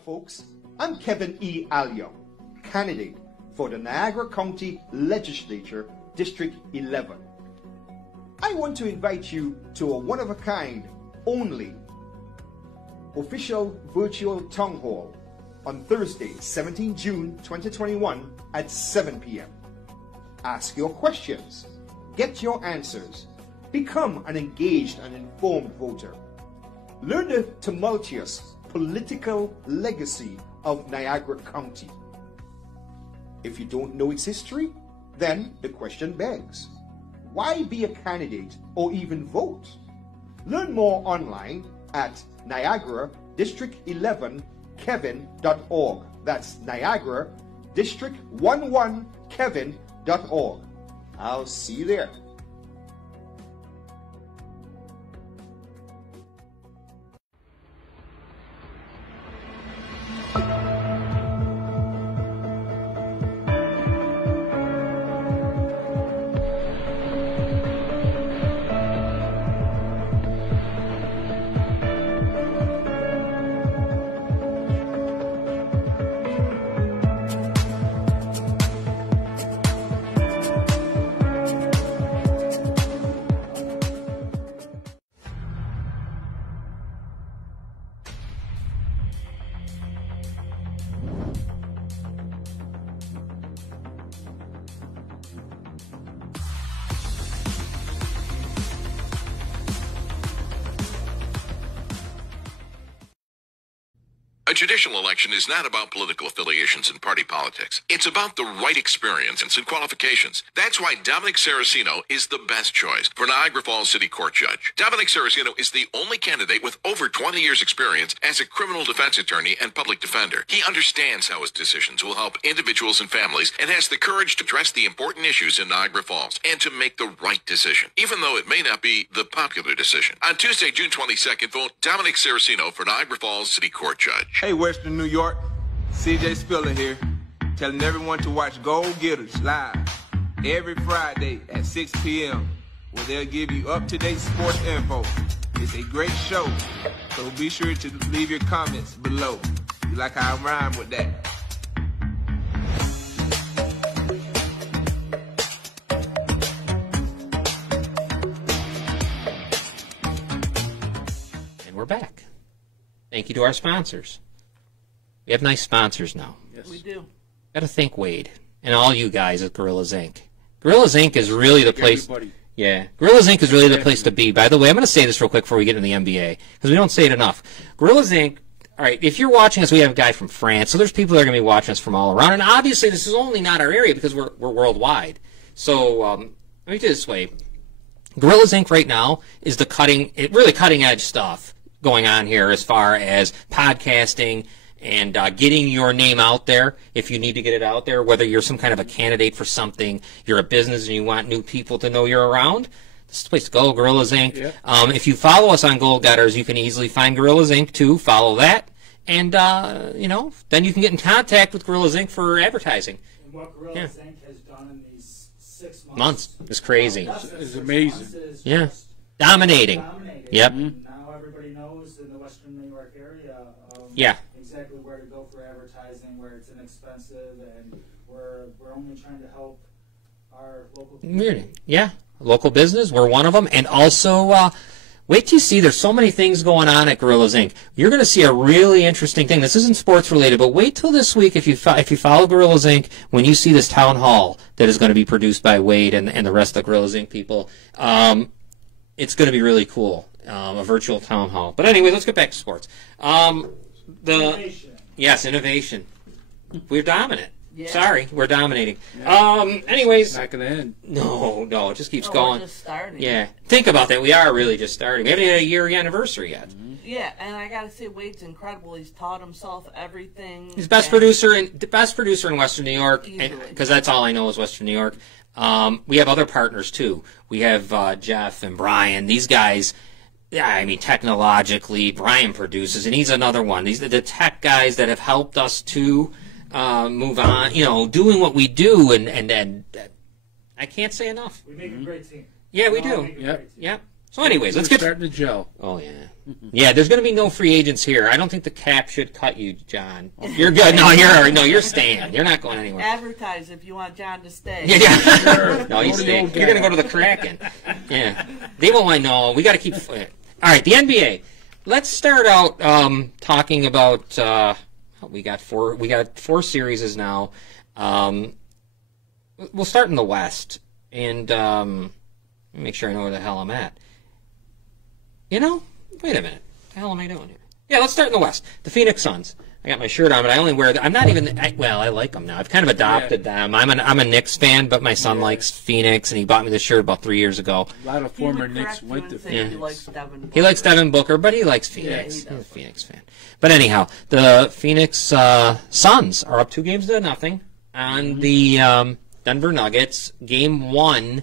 Folks, I'm Kevin E. Alyo, candidate for the Niagara County Legislature, District 11. I want to invite you to a one-of-a-kind, only, official virtual town hall on Thursday, 17 June 2021 at 7 p.m. Ask your questions, get your answers, become an engaged and informed voter. Learn the tumultuous political legacy of Niagara County. If you don't know its history, then the question begs, why be a candidate or even vote? Learn more online at Niagara District 11 Kevin.org. That's Niagara District 11 Kevin.org. I'll see you there. A judicial election is not about political affiliations and party politics. It's about the right experience and qualifications. That's why Dominic Saraceno is the best choice for Niagara Falls City Court Judge. Dominic Saraceno is the only candidate with over 20 years experience as a criminal defense attorney and public defender. He understands how his decisions will help individuals and families and has the courage to address the important issues in Niagara Falls and to make the right decision, even though it may not be the popular decision. On Tuesday, June 22nd, vote Dominic Saraceno for Niagara Falls City Court Judge. Hey, Western New York, CJ Spiller here, telling everyone to watch Gold Getters live every Friday at 6 p.m., where they'll give you up-to-date sports info. It's a great show, so be sure to leave your comments below. You like how I rhyme with that? And we're back. Thank you to our sponsors. We have nice sponsors now. Yes. We do. Got to thank Wade and all you guys at Gorillas Inc. Gorillas Inc. is really the place. Everybody. Yeah, Gorillas Inc. is really the place to be. By the way, I'm going to say this real quick before we get into the NBA, because we don't say it enough. Gorillas Inc., all right, if you're watching us, we have a guy from France, so there's people that are going to be watching us from all around. And obviously, this is only not our area because we're worldwide. So let me do it this way. Gorillas Inc. right now is really cutting-edge stuff going on here as far as podcasting and getting your name out there if you need to get it out there, whether you're some kind of a candidate for something, you're a business and you want new people to know you're around. This is the place to go, Gorillas Inc. Yeah. If you follow us on Goal Getters, you can easily find Gorillas Inc. too. Follow that. And, then you can get in contact with Gorillas Inc. for advertising. And what Gorillas Inc. has done in these 6 months. It's crazy. It's amazing. Yeah. Dominating. Yep. And now everybody knows in the Western New York area Yeah. exactly where to go for advertising, where it's inexpensive, and we're only trying to help our local community. Yeah. Local business. We're one of them. And also, wait till you see there's so many things going on at Gorillas Inc. You're going to see a really interesting thing. This isn't sports related, but wait till this week if you follow Gorillas Inc. when you see this town hall that is going to be produced by Wade and the rest of the Gorillas Inc. people. It's going to be really cool. A virtual town hall. But anyway, let's get back to sports. Innovation. Yes, innovation. We're dominant. Yeah. Sorry, we're dominating. Anyways, Not going to end. no, it just keeps Oh, going. we're just starting. Yeah, think about that. We are really just starting. We haven't had a year anniversary yet. Yeah, and I gotta say, Wade's incredible. He's taught himself everything. He's the best producer in Western New York, Easily. because that's all I know is Western New York. We have other partners too. We have Jeff and Brian. These guys. Yeah, I mean, technologically, Brian produces, and he's another one. These are the tech guys that have helped us to move on, doing what we do, and I can't say enough. We make a great team. Yeah, we We all do. make a Yep. great team. Yeah. So anyways, let's We're get... starting to gel. Oh, yeah. Yeah, there's going to be no free agents here. I don't think the cap should cut you, John. You're good. No, you're staying. You're not going anywhere. Advertise if you want John to stay. Yeah. No, he's Go to the staying. old You're going to guy. go to the Kraken. Yeah. They won't want to know. We got to keep... All right, the NBA. Let's start out talking about... we got four series now. We'll start in the West. And let me make sure I know where the hell I'm at. Wait a minute. What the hell am I doing here? Yeah, let's start in the West. The Phoenix Suns. I got my shirt on, but I only wear I'm not even... I like them now. I've kind of adopted them. I'm a Knicks fan, but my son likes Phoenix, and he bought me this shirt about 3 years ago. A lot of He would former correct Knicks you went and to say Phoenix. He likes Devin Booker. He likes Devin Booker, but he likes Phoenix. Yeah, he He's a does. Phoenix fan. But anyhow, the Phoenix Suns are up 2-0 on the Denver Nuggets. Game 1,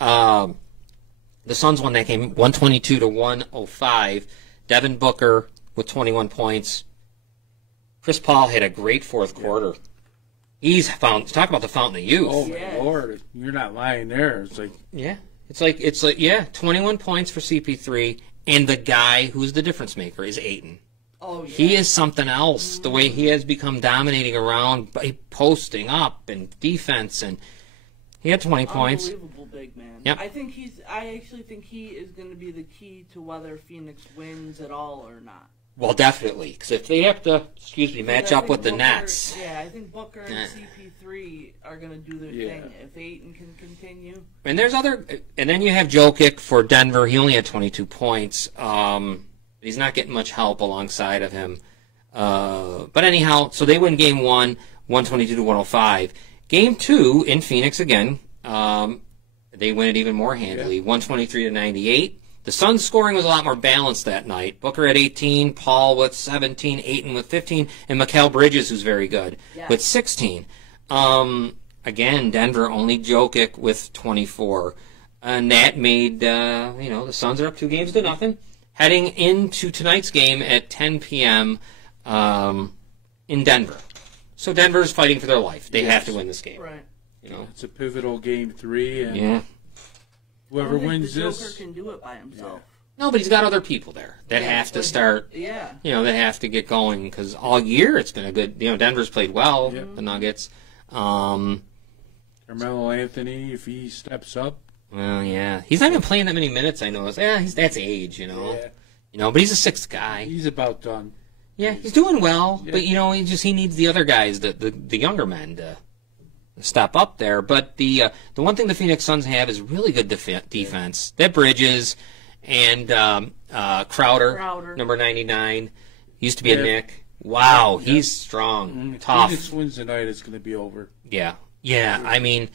the Suns won that game 122-105. Devin Booker with 21 points. Chris Paul had a great fourth quarter. He's talk about the fountain of youth. Oh, Yes. my Lord. You're not lying there. It's like, Yeah. It's like 21 points for CP3, and the guy who's the difference maker is Ayton. Oh, yeah. He is something else. The way he has become dominating around by posting up and defense, and he had 20 points. Unbelievable big man. Yep. I actually think he is going to be the key to whether Phoenix wins at all or not. Well, definitely, because if they have to, match I up think with the Booker- Nets. Yeah, I think Booker and Yeah. CP3 are going to do their Yeah. thing. If Ayton can continue. And then you have Jokic for Denver. He only had 22 points. He's not getting much help alongside of him. But anyhow, so they win game 1, 122-105. Game 2 in Phoenix again. They win it even more handily, 123-98. The Suns' scoring was a lot more balanced that night. Booker had 18, Paul with 17, Ayton with 15, and Mikal Bridges, who's very good, Yeah. with 16. Again, Denver only Jokic with 24. And that made, the Suns are up 2-0. Heading into tonight's game at 10 p.m. In Denver. So Denver's fighting for their life. They have to win this game. Right. You know. It's a pivotal game 3, and Yeah. whoever I don't think wins the this, Joker can do it by himself. No, but he's got other people there that Yeah, have to but- start. Yeah. You know, they have to get going because all year it's been a good. You know, Denver's played well. Yeah. The Nuggets. Carmelo Anthony, if he steps up, Well, yeah, he's not even playing that many minutes. I know. That's age. You know. yeah, You know, but he's a sixth guy. he's about done. Yeah, he's doing well, Yeah. but you know, he needs the other guys, the younger men, to step up there. But the one thing the Phoenix Suns have is really good defense. That Bridges and Crowder, number 99, used to be a Yeah. Nick. Wow, he's strong, tough. Phoenix wins tonight, it's going to be over. Yeah. I mean,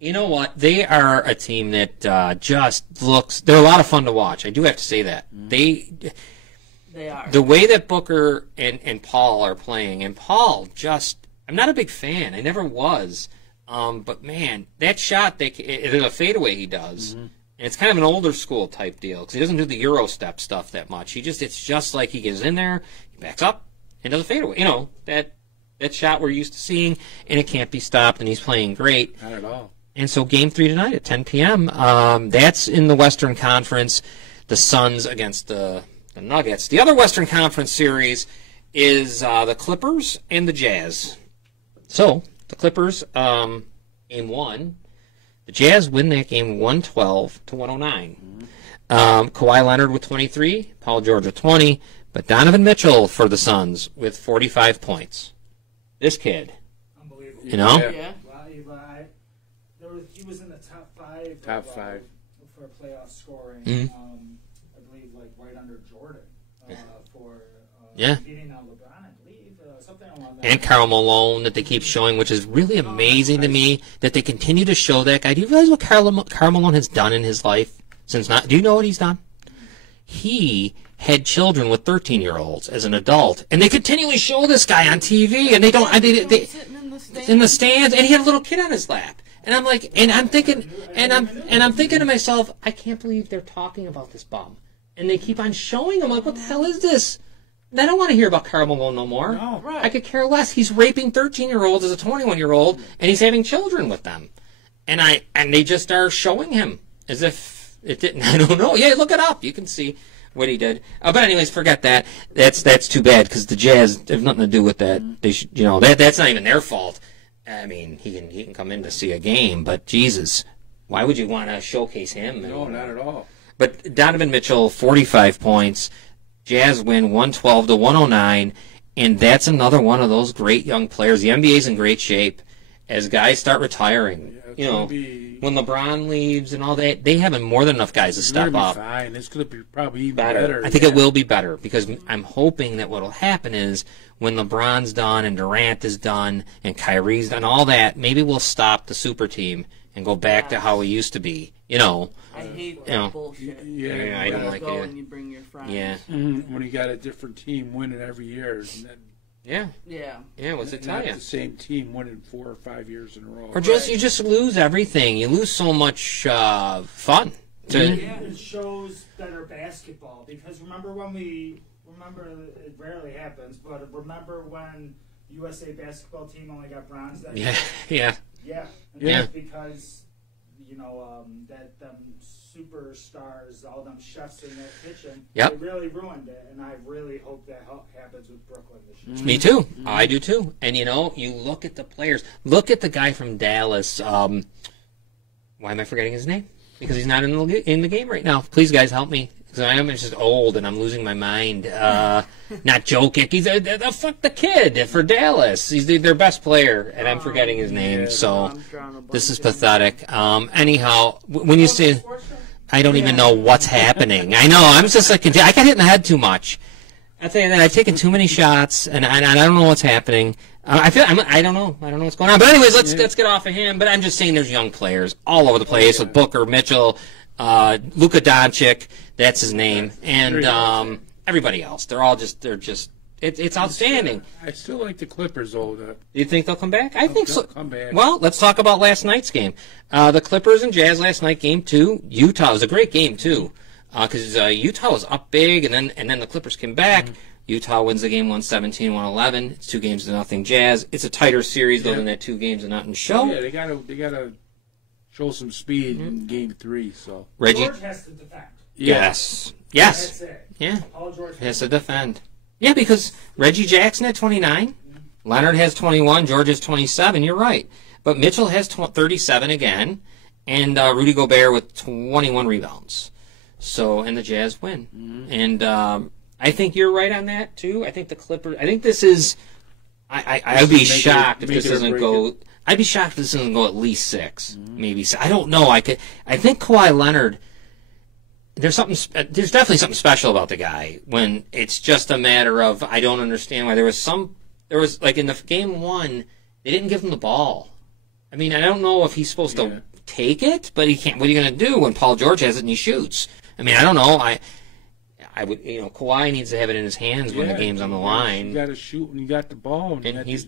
you know what? They are a team that just looks. They're a lot of fun to watch. I do have to say that They are. the way that Booker and Paul are playing, and Paul I'm not a big fan. I never was. But man, that shot, it is a fadeaway he does. And it's kind of an older school type deal because he doesn't do the Euro step stuff that much. It's just like he gets in there, he backs up, and does a fadeaway. You know, that shot we're used to seeing, and it can't be stopped, and he's playing great. Not at all. And so Game 3 tonight at 10 p.m., that's in the Western Conference, the Suns against the Nuggets. The other Western Conference series is the Clippers and the Jazz. So, the Clippers, Game 1, the Jazz win that game 112-109. Kawhi Leonard with 23, Paul George with 20, but Donovan Mitchell for the Suns with 45 points. This kid, Unbelievable. you know? Yeah. He was in the top 5. Top 5. For playoff scoring. Mhm. I believe right under Jordan for Yeah. beating out LeBron. I believe something along that. And Karl Malone that they keep showing, which is really amazing to me that they continue to show that guy. Do you realize what Karl Malone has done in his life? Do you know what he's done? He had children with 13-year-olds as an adult, and they continually show this guy on TV, and they don't. They Sitting in the stands. in the stands, and he had a little kid on his lap. And I'm like, and I'm thinking to myself, I can't believe they're talking about this bum, and they keep on showing him. Like, what the hell is this? And I don't want to hear about Karl Malone no more. No. Right. I could care less. He's raping 13-year-olds as a 21-year-old, and he's having children with them. And they just are showing him as if it didn't. I don't know. Yeah, look it up. You can see what he did. But anyways, forget that. That's too bad because the Jazz have nothing to do with that. They should, that's not even their fault. I mean, he can come in to see a game, but Jesus, why would you want to showcase him? No, not at all. But Donovan Mitchell, 45 points. Jazz win 112-109, and that's another one of those great young players. The NBA's in great shape as guys start retiring. Yeah, it's gonna be, when LeBron leaves and all that, they have more than enough guys to it's step gonna up. be fine. It's going to be probably even better. I think it will be better because I'm hoping that what will happen is when LeBron's done and Durant is done and Kyrie's done, all that, maybe we'll stop the super team and go back to how we used to be. I hate know. that bullshit. Yeah, I don't You like go it. and you bring your friends. Yeah, when you got a different team winning every year, and then Yeah. What's it not tell you? the same team winning 4 or 5 years in a row. Or you just lose everything. You lose so much fun. It shows better basketball because remember it rarely happens, but remember when USA basketball team only got bronze that year? Yeah. Yeah. And Yeah. that's because that them superstars, all them chefs in that kitchen, Yep. they really ruined it, and I really hope that happens with Brooklyn this year. Me too. I do too. And you look at the players. Look at the guy from Dallas. Why am I forgetting his name? Because he's not in the game right now. Please, guys, help me. Because I am just old and I'm losing my mind. Not Jokic. He's fuck the kid for Dallas. He's their best player, and I'm forgetting his name. So I'm drawing a blank this is in. pathetic. Anyhow, when you say, I don't even know what's happening. I know. I'm just like, I got hit in the head too much. I tell you that I've taken too many shots, and I don't know what's happening. I don't know. I don't know what's going on. But anyways, let's get off of him. But I'm just saying, there's young players all over the place with Booker, Mitchell, Luka Doncic. That's his name, and everybody else. They're just. It's outstanding. I still like the Clippers, though. You think they'll come back? I think so. They'll come back. Well, let's talk about last night's game. The Clippers and Jazz last night, game 2. Utah was a great game too, because Utah was up big, and then the Clippers came back. Utah wins the game 117-111. It's 2-0 Jazz. It's a tighter series though than that 2-0 show. Yeah, they gotta show some speed in Game 3. So Reggie, George has to defend. yes, That's it. yeah, Paul George has to defend. Yeah, because Reggie Jackson had 29, Leonard has 21, George has 27. You're right, but Mitchell has 37 again, and Rudy Gobert with 21 rebounds. So, and the Jazz win, and I think you're right on that too. I think the Clippers. I think this is. I'd be shocked if this doesn't go. I'd be shocked if this doesn't go at least 6, maybe. I don't know. I think Kawhi Leonard. There's definitely something special about the guy when it's just a matter of I don't understand why there was like in the game 1 they didn't give him the ball. I mean I don't know if he's supposed to take it, but he can't. What are you going to do when Paul George has it and he shoots? I mean I don't know. I would Kawhi needs to have it in his hands when the game's on the line. You got to shoot when you got the ball, and he's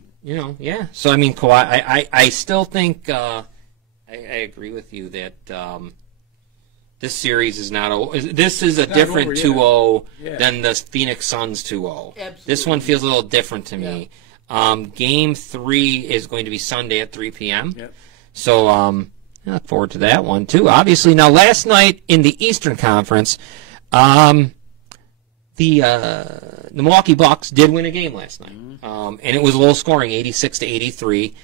So I mean Kawhi. I still think I agree with you that. This series is not. This is a different 2-0 than the Phoenix Suns 2-0. Absolutely. This one feels a little different to me. Game 3 is going to be Sunday at 3 p.m. Yep. So I look forward to that one too. Obviously, now last night in the Eastern Conference, the Milwaukee Bucks did win a game last night, and it was low scoring, 86-83.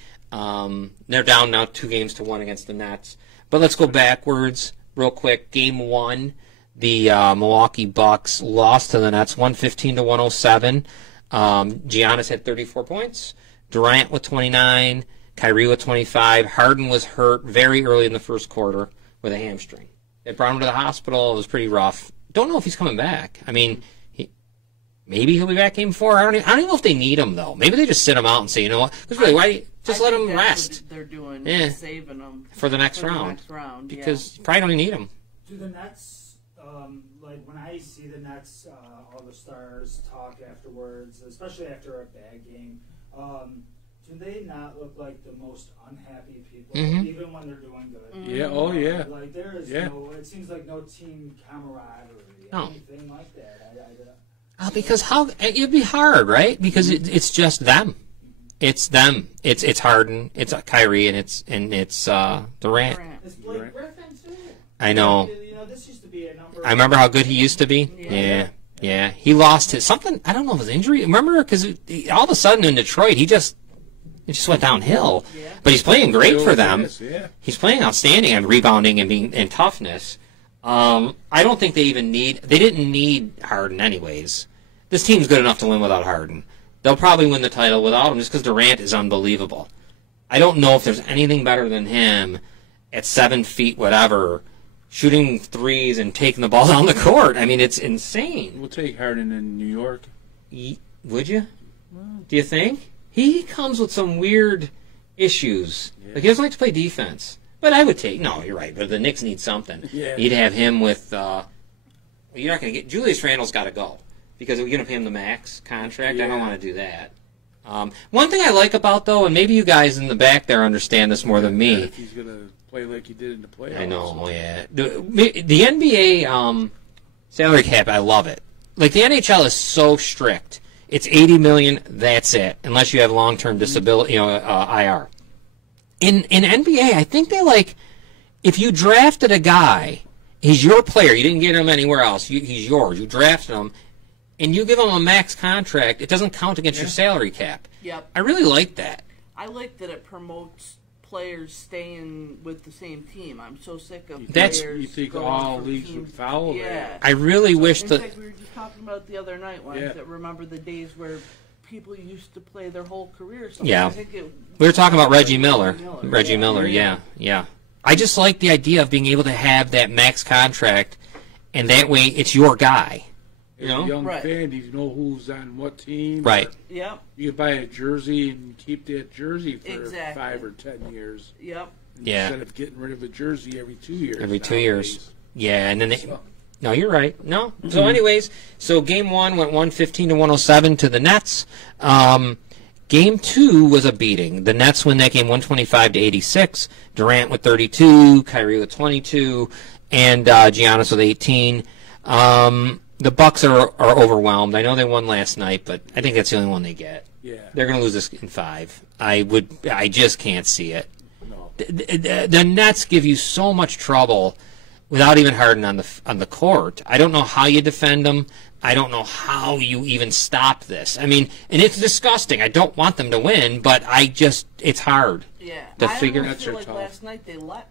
They're down now 2-1 against the Nets. But let's go backwards. Real quick, Game 1, the Milwaukee Bucks lost to the Nets 115-107. Giannis had 34 points. Durant with 29. Kyrie with 25. Harden was hurt very early in the first quarter with a hamstring. They brought him to the hospital. It was pretty rough. Don't know if he's coming back. I mean, maybe he'll be back Game 4. I don't even know if they need him, though. Maybe they just sit him out and say, you know what? Because really, why just let him rest? What they're doing, saving them for the next round. Because you probably don't need him. Do the Nets, like when I see the Nets, all the stars talk afterwards, especially after a bad game, do they not look like the most unhappy people, even when they're doing good? Yeah, oh yeah. Like there is no, it seems like no team camaraderie, anything like that. Because it'd be hard, right? Because it's just them. It's them. It's Harden. It's Kyrie, and it's Durant. It's Blake Griffin too. I know. This used to be a number. I remember how good he used to be. Yeah. He lost his something. I don't know if it was injury. Remember, because all of a sudden in Detroit, it just went downhill. Yeah. But he's playing great for them. He's playing outstanding on rebounding and toughness. I don't think they didn't need Harden anyways. This team's good enough to win without Harden. They'll probably win the title without him just because Durant is unbelievable. I don't know if there's anything better than him at 7 feet, whatever, shooting threes and taking the ball down the court. I mean, it's insane. We'll take Harden in New York. Would you? Do you think? He comes with some weird issues. Yeah. Like, he doesn't like to play defense. But I would take... No, you're right. But the Knicks need something. Yeah. You'd have him with... you're not going to get... Julius Randle's got to go. Because we're going to pay him the max contract. Yeah. I don't want to do that. One thing I like about, though, and maybe you guys in the back there understand this more than me. If he's going to play like he did in the playoffs. I know, yeah. The NBA salary cap, I love it. Like, the NHL is so strict. It's $80 million, that's it, unless you have long-term disability, IR. In NBA, I think they if you drafted a guy, he's your player, you didn't get him anywhere else, he's yours, you drafted him, and you give him a max contract, it doesn't count against your salary cap. Yep. I really like that. I like that it promotes players staying with the same team. I'm so sick of players. You think all leagues would follow that? I really wish that. In fact, we were just talking about the other night. Remember the days where people used to play their whole career. Yeah. We were talking about Reggie Miller. Reggie Miller, yeah. I just like the idea of being able to have that max contract, and that way it's your guy. As a young fan, you know who's on what team. Right. Yep. You can buy a jersey and keep that jersey for 5 or 10 years. Yep. Instead of getting rid of a jersey every 2 years. Every 2 years. Yeah, and then no, you're right. No. So anyways, Game 1 went 115-107 to the Nets. Game 2 was a beating. The Nets win that game 125-86. Durant with 32, Kyrie with 22, and Giannis with 18. the Bucks are overwhelmed. I know they won last night, but I think that's the only one they get. Yeah. They're going to lose this in 5. I just can't see it. No. The Nets give you so much trouble without even Harden on the court. I don't know how you defend them. I don't know how you even stop this. I mean, and it's disgusting. I don't want them to win, but it's hard. Yeah. To I figure. almost feel That's like tough. last night they let.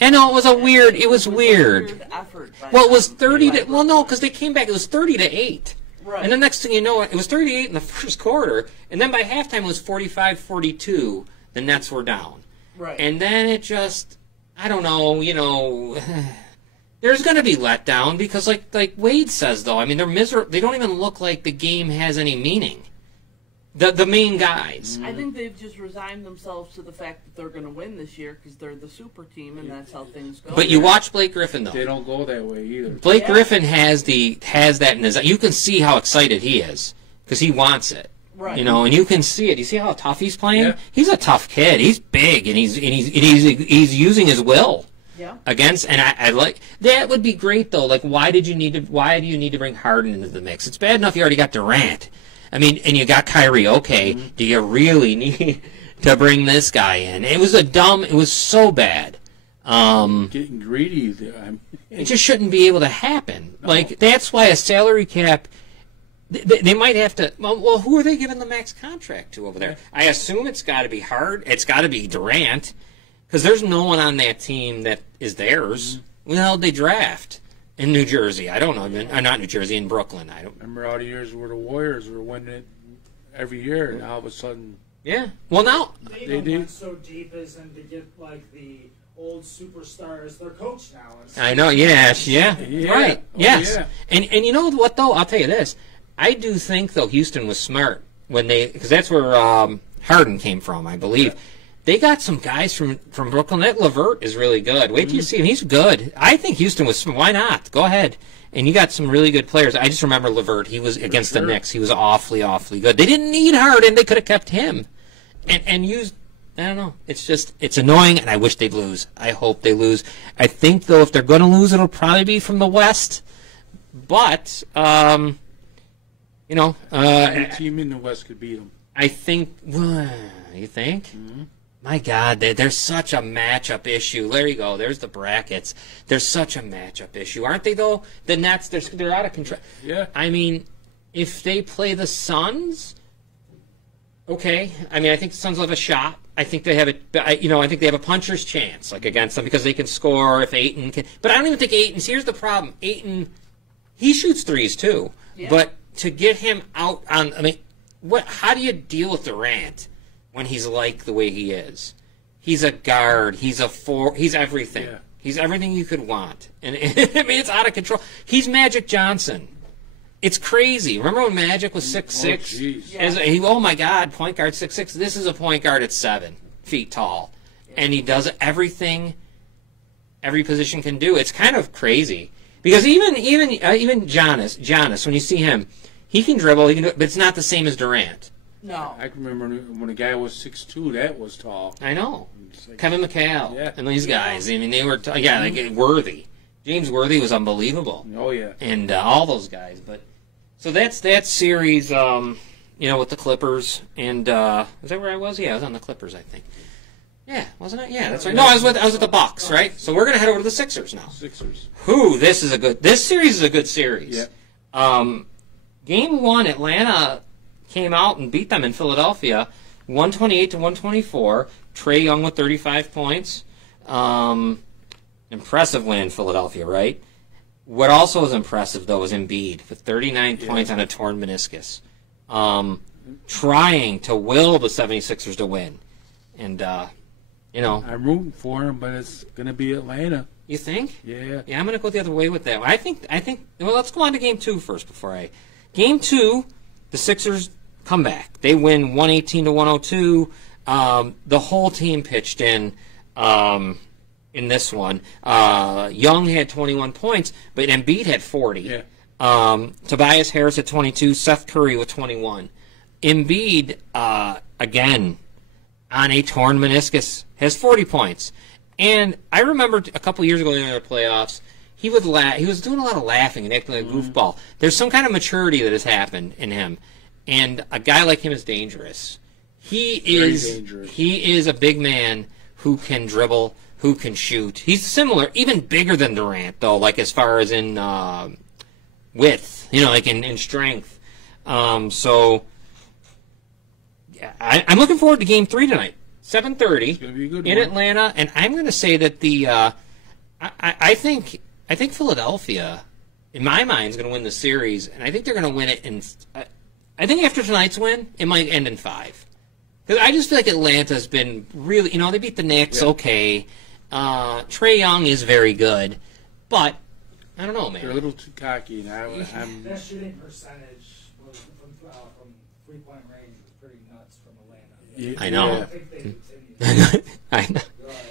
And no, it was weird. It was a weird effort by Well, it was them. 30 to. Well, no, because they came back. It was 30-8. Right. And the next thing you know, it was 38 in the first quarter, and then by halftime it was 45-42. The Nets were down. Right. And then it just, I don't know, there's going to be letdown because, like Wade says, though, I mean, they're miserable. They don't even look like the game has any meaning. The main guys. I think they've just resigned themselves to the fact that they're going to win this year because they're the super team and that's how things go. But you watch Blake Griffin, though. They don't go that way either. Blake Yeah. Griffin has that in his. You can see how excited he is because he wants it. Right. And you can see it. You see how tough he's playing. Yeah. He's a tough kid. He's big, and he's using his will Yeah. against. And I like that. Would be great though. Like, why do you need to bring Harden into the mix? It's bad enough you already got Durant. I mean, and you got Kyrie. Okay, do you really need to bring this guy in? It was so bad. Getting greedy there. It just shouldn't be able to happen. Like, that's why a salary cap, they might have to, well, who are they giving the max contract to over there? I assume it's got to be Hard. It's got to be Durant, because there's no one on that team that is theirs. Well, they draft in New Jersey. I don't know. Not New Jersey, in Brooklyn. I don't. Remember all the years where the Warriors were winning it every year, and all of a sudden Yeah. Well, now. They They even do. went so deep as in to get like the old superstars their coach now. I know. Yes. Yeah. Yeah. Right. Oh, Yes. yeah. And you know what though? I'll tell you this. I do think though Houston was smart when because that's where Harden came from, I believe. They got some guys from Brooklyn. That LeVert is really good. Wait till you see him. He's good. I think Houston was. Why not? Go ahead. And you got some really good players. I just remember LeVert. He was against the Knicks. He was awfully, awfully good. They didn't need Harden. They could have kept him and used. I don't know. It's annoying, and I wish they'd lose. I hope they lose. I think though, if they're going to lose, it'll probably be from the West. But any team in the West could beat them. I think. You think? Mm-hmm. My God, there's such a matchup issue. There you go. There's the brackets. There's such a matchup issue, aren't they? Though the Nets, they're out of control. Yeah. I mean, if they play the Suns, okay. I mean, I think the Suns will have a shot. I think they have I think they have a puncher's chance, like against them, because they can score if Ayton can. But I don't even think Ayton's. Here's the problem: Ayton, he shoots threes too. Yeah. But to get him out on, I mean, how do you deal with Durant when he's like the way he is? He's a guard. He's he's everything. Yeah. He's everything you could want. And I mean, it's out of control. He's Magic Johnson. It's crazy. Remember when Magic was 6'6"? jeez. Oh my God, point guard 6'6". This is a point guard at 7 feet tall, and he does everything every position can do. It's kind of crazy because even Giannis, when you see him, he can dribble, he can do it, but it's not the same as Durant. No. I can remember when a guy was 6'2", that was tall. I know. It's like- Kevin McHale Yeah. and these guys. I mean, they were like Worthy. James Worthy was unbelievable. Oh yeah. And all those guys. But so that's that series. With the Clippers. And is that where I was? Yeah, I was on the Clippers, I think. Yeah, wasn't it? Yeah, that's right. No, I was with the Bucks, right? So we're gonna head over to the Sixers now. Sixers. This series is a good series. Yeah. Game 1, Atlanta came out and beat them in Philadelphia, 128-124. Trae Young with 35 points. Impressive win in Philadelphia, right? What also was impressive, though, was Embiid with 39 points on a torn meniscus. Trying to will the 76ers to win. And, I'm rooting for him, but it's gonna be Atlanta. you think? Yeah. Yeah, I'm going to go the other way with that. I think. Well, let's go on to Game 2 first Game 2, the Sixers come back. They win 118-102. The whole team pitched in this one. Young had 21 points, but Embiid had 40. Yeah. Tobias Harris had 22. Seth Curry with 21. Embiid, again, on a torn meniscus, has 40 points. And I remember a couple years ago in the playoffs, he would laugh. He was doing a lot of laughing and acting like a goofball. There's some kind of maturity that has happened in him, and a guy like him is dangerous. He is a big man who can dribble, who can shoot. He's similar, even bigger than Durant, though, like as far as in width, like in strength. So yeah, I'm looking forward to Game 3 tonight, 7:30 in Atlanta, and I'm going to say that I think Philadelphia, in my mind, is going to win the series, and I think they're going to win it in. I think after tonight's win, it might end in 5. Because I just feel like Atlanta's been really, they beat the Knicks, okay. Trae Young is very good, but I don't know, man. They're a little too cocky. Their shooting percentage from 3-point range was pretty nuts from Atlanta. I know. I think they continue. I know.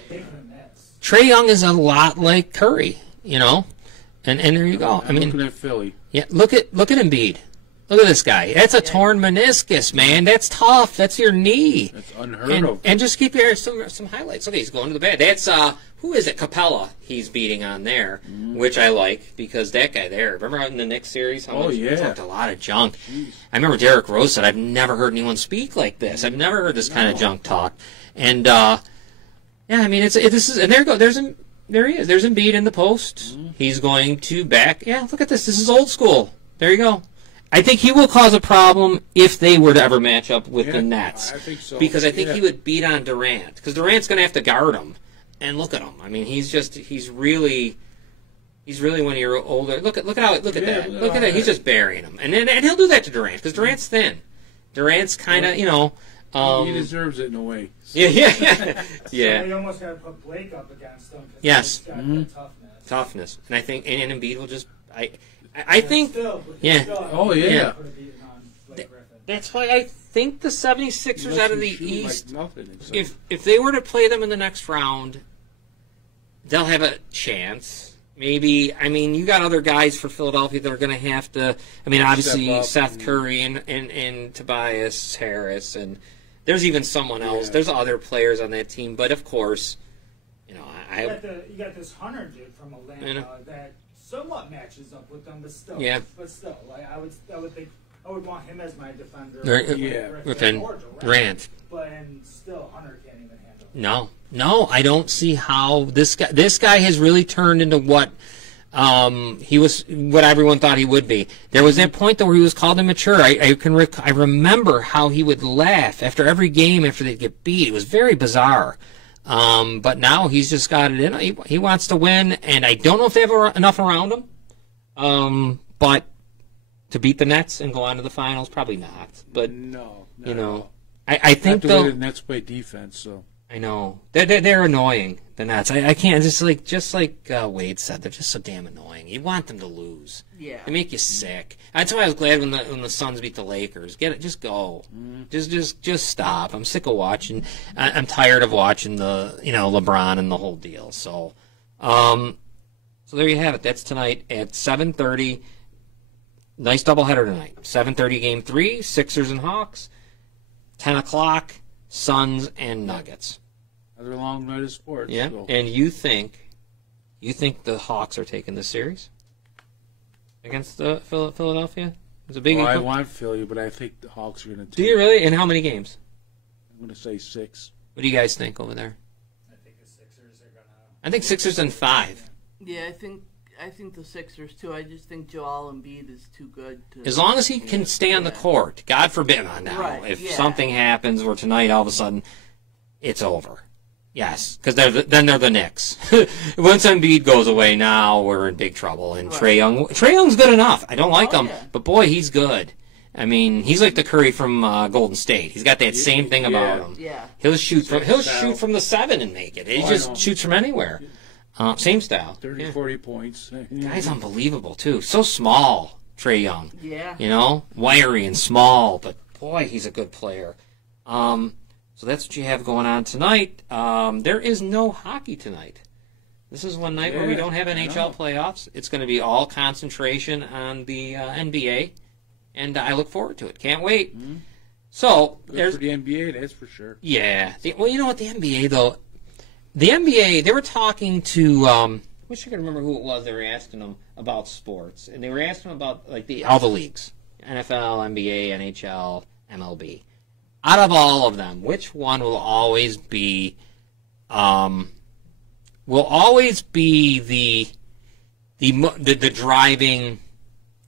They couldn't miss. Trae Young is a lot like Curry, and there you go. I'm looking at Philly. Yeah, look at Embiid. Look at this guy. That's a torn meniscus, man. That's tough. That's your knee. That's unheard of. And just keep your some highlights. Okay, he's going to the bed. That's who is it? Capella. He's beating on there, which I like because that guy there. Remember out in the Knicks series? He talked a lot of junk. Jeez. I remember Derrick Rose said, "I've never heard anyone speak like this. I've never heard this kind of junk talk." And yeah, I mean, this is and there he is. There's Embiid in the post. He's going to back. Yeah, look at this. This is old school. There you go. I think he will cause a problem if they were to ever match up with the Nets. I think so. Because I think he would beat on Durant. Because Durant's going to have to guard him. And look at him. I mean, he's really when you're older. Look at that. Look at that. He's just burying him. And he'll do that to Durant because Durant's thin. Durant's kind of, he deserves it in a way. Yeah. So you almost got to put Blake up against him. Yes. He's got the Toughness. And I think and Embiid will just I think, That's why I think the 76ers out of the East, if they were to play them in the next round, they'll have a chance. Maybe, you got other guys for Philadelphia that are going to have to, obviously Seth Curry and Tobias Harris, and there's even someone else. There's other players on that team, but of course, you got this Hunter dude from Atlanta that somewhat matches up with them, but still. Yeah. But still, I would think I would want him as my defender. Within Durant. But still, Hunter can't even handle it. No, I don't see how this guy has really turned into what what everyone thought he would be. There was that point though where he was called immature. I remember how he would laugh after every game after they'd get beat. It was very bizarre. But now he's just got it in. He wants to win, and I don't know if they have enough around him. But to beat the Nets and go on to the finals, probably not. But I think the Nets play defense, so I know they're annoying. The Nets, I can't just like Wade said, they're just so damn annoying. You want them to lose. Yeah, they make you sick. That's why I was glad when the Suns beat the Lakers. Just go, just stop. I'm sick of watching. I'm tired of watching the LeBron and the whole deal. So, so there you have it. That's tonight at 7:30. Nice doubleheader tonight. 7:30 Game 3, Sixers and Hawks. 10 o'clock, Suns and Nuggets. Another long night of sports. Yeah, so. And you think the Hawks are taking this series against Philadelphia? It's a big. I want Philly, but I think the Hawks are going to take. Do you really? In how many games? I'm going to say 6. What do you guys think over there? I think the Sixers are going to. I think Sixers in 5. Yeah, I think the Sixers too. I just think Joel Embiid is too good. As long as he can stay on the court, God forbid now. If something happens where tonight all of a sudden it's over. Yes, because then they're the Knicks. Once Embiid goes away, now we're in big trouble. And Trae Young's good enough. I don't like him, but boy, he's good. He's like the Curry from Golden State. He's got that same thing about him. Yeah, he'll shoot from the 7 and make it. He just shoots from anywhere. Same style. 30, 40 points. Guy's unbelievable too. So small, Trae Young. Yeah. Wiry and small, but boy, he's a good player. So that's what you have going on tonight. There is no hockey tonight. This is one night where we don't have NHL playoffs. It's going to be all concentration on the NBA, and I look forward to it. Can't wait. Mm-hmm. So good for the NBA, that's for sure. Yeah. Well, you know what, the NBA though. The NBA, they were talking to wish I could remember who it was. They were asking him about sports, and they were asking him about like all the leagues: NFL, NBA, NHL, MLB. Out of all of them, which one will always be the driving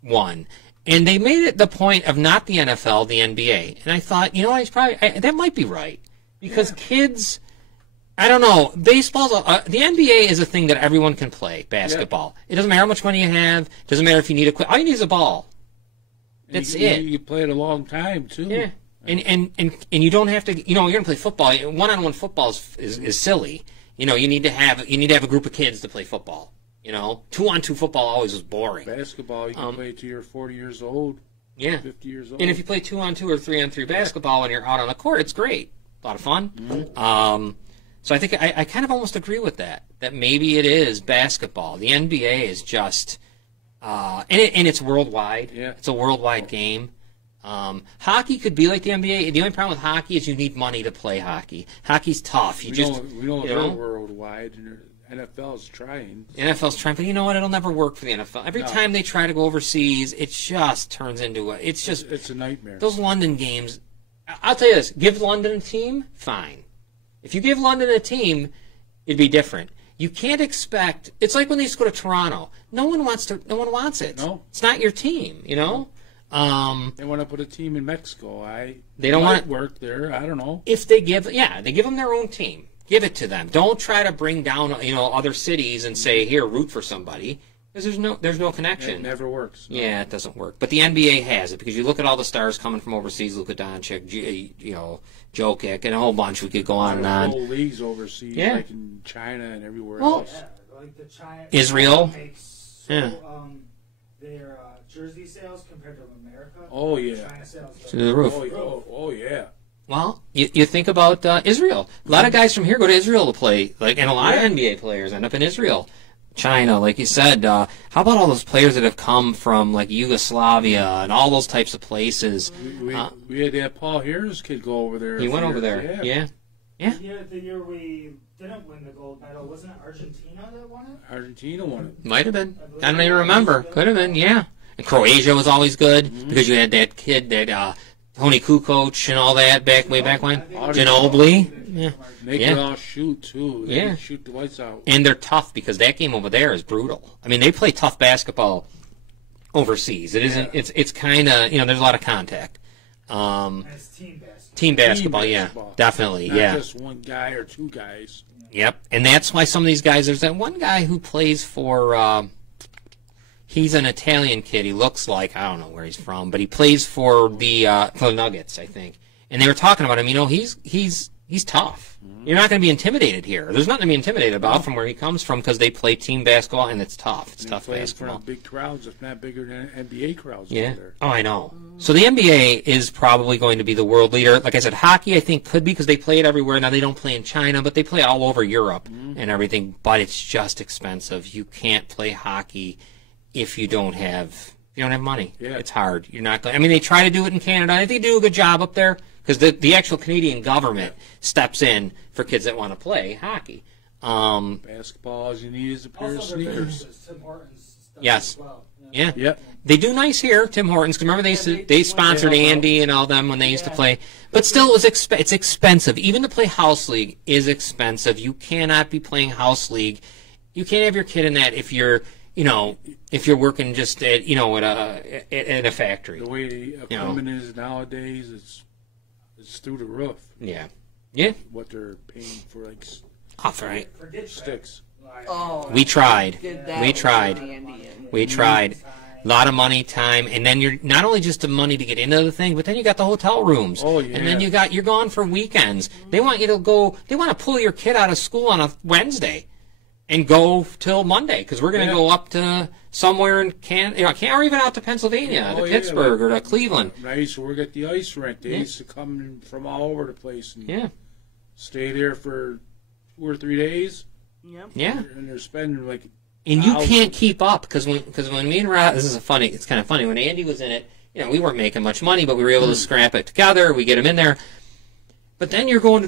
one? And they made it the point of not the NFL, the NBA. And I thought, he's probably that might be right because kids. I don't know. Baseball's the NBA is a thing that everyone can play. Basketball. It doesn't matter how much money you have. It doesn't matter if you need all you need is a ball. That's it. You play it a long time too. Yeah. And you don't have to. You're gonna play football. One-on-one football is silly. You need to have a group of kids to play football. 2-on-2 football always was boring. Basketball, you can play till you're 40 years old. Yeah. 50 years old. And if you play 2-on-2 or 3-on-3 basketball when you're out on the court, it's great. A lot of fun. Mm-hmm. So I think I kind of almost agree with that maybe it is basketball. The NBA is just, and it's worldwide. Yeah. It's a worldwide game. Hockey could be like the NBA. The only problem with hockey is you need money to play hockey. Hockey's tough. We know they're worldwide, and NFL's trying. The NFL's trying, but you know what? It'll never work for the NFL. Every time they try to go overseas, it just turns into it's a nightmare. Those London games. I'll tell you this: give London a team, fine. If you give London a team, it'd be different. You can't expect. It's like when they used to go to Toronto. No one wants it. No, it's not your team. They want to put a team in Mexico. They don't want to work there. I don't know. If they give them their own team. Give it to them. Don't try to bring down other cities and say here root for somebody because there's no connection. It never works. No. Yeah, it doesn't work. But the NBA has it because you look at all the stars coming from overseas. Luka Doncic, Jokic, and a whole bunch. We could go on and on. Whole leagues overseas, like in China and everywhere well, else. Yeah, like the China, Israel. Makes their jersey sales compared to America. Oh yeah, China sales to the roof. Oh yeah. Well, you think about Israel. A lot of guys from here go to Israel to play, and a lot of NBA players end up in Israel. China, like you said. How about all those players that have come from Yugoslavia and all those types of places? We had that Paul Harris kid go over there. He went over there. Yeah. The year we didn't win the gold medal, wasn't it Argentina that won it? Argentina won it. Might have been. I don't even remember. Could have been. Yeah. And Croatia was always good because you had that kid that. Tony Kukoc and all that way back when. Ginobili. Yeah. They can all shoot, too. They can shoot the lights out. And they're tough because that game over there is brutal. I mean, they play tough basketball overseas. It isn't. It's kind of, there's a lot of contact. It's team basketball, definitely, Not just one guy or two guys. Yep. And that's why some of these guys, there's that one guy who plays for, he's an Italian kid. He looks like, I don't know where he's from, but he plays for the Nuggets, I think. And they were talking about him. He's tough. You're not going to be intimidated here. There's nothing to be intimidated about from where he comes from because they play team basketball and it's tough. It's tough basketball. In front of big crowds, if not bigger than NBA crowds. Yeah. Over there. Oh, I know. So the NBA is probably going to be the world leader. Like I said, hockey I think could be because they play it everywhere. Now they don't play in China, but they play all over Europe and everything. But it's just expensive. You can't play hockey if you don't have money. Yeah. It's hard. You're not going. I mean, they try to do it in Canada. I think they do a good job up there because the actual Canadian government steps in for kids that want to play hockey. Basketball, all you need is a pair of sneakers. Tim Hortons stuff Yes. as well. Yeah. Yep. They do nice here, Tim Hortons. Cause remember they sponsored Andy and all them when they used to play. But still, it's expensive. Even to play house league is expensive. You cannot be playing house league. You can't have your kid in that if you're working just at at a factory. The way the equipment is nowadays, it's through the roof. Yeah. What they're paying for Off right. sticks. Oh, We tried. We We tried. A lot of money, time, and then you're not only just the money to get into the thing, but then you got the hotel rooms. Oh yeah. And then you're gone for weekends. They want you to go. They want to pull your kid out of school on a Wednesday, and go till Monday because we're going to go up to somewhere in or even out to Pennsylvania, to Pittsburgh or to Cleveland. I used to work at the ice rink. They used to come in from all over the place and stay there for 2 or 3 days. Yep. Yeah. And they're spending and you can't keep up because when me and Rob, it's kind of funny when Andy was in it. We weren't making much money, but we were able to scrap it together. We get him in there. But then you're going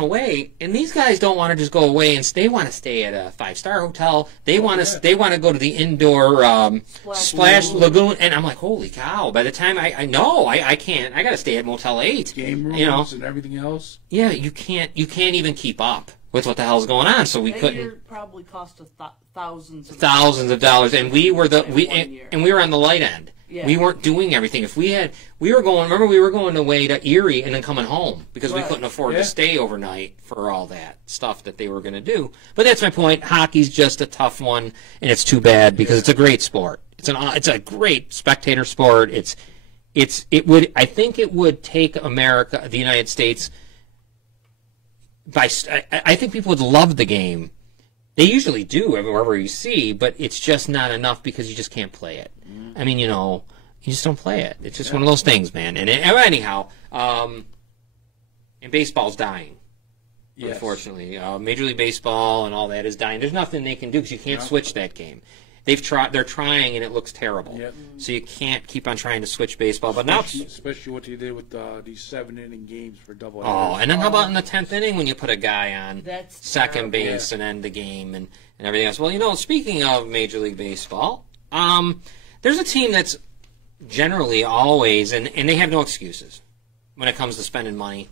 away, and these guys don't want to just go away, and they want to stay at a 5-star hotel. They want to go to the indoor Splash Lagoon, and I'm like, holy cow! By the time I can't. I got to stay at Motel 8. Game rooms and everything else. Yeah, you can't even keep up with what the hell's going on. So we that couldn't. year probably cost us thousands of dollars, and we were and we were on the light end. Yeah. We weren't doing everything. If we were going away to Erie and then coming home because we couldn't afford to stay overnight for all that stuff that they were going to do. But that's my point. Hockey's just a tough one, and it's too bad because it's a great sport. It's a great spectator sport. I think it would take America, the United States. I think people would love the game. They usually do wherever you see, but it's just not enough because you just can't play it. I mean, you just don't play it. It's just one of those things, man. And anyhow, and baseball's dying, unfortunately. Major League Baseball and all that is dying. There's nothing they can do because you can't switch that game. They're trying, and it looks terrible. Yep. So you can't keep on trying to switch baseball. But especially what they did with these 7-inning games for double. Oh, and then how about in the 10th inning when you put a guy on second base and end the game and everything else? Well, speaking of Major League Baseball, there's a team that's generally always, and they have no excuses when it comes to spending money,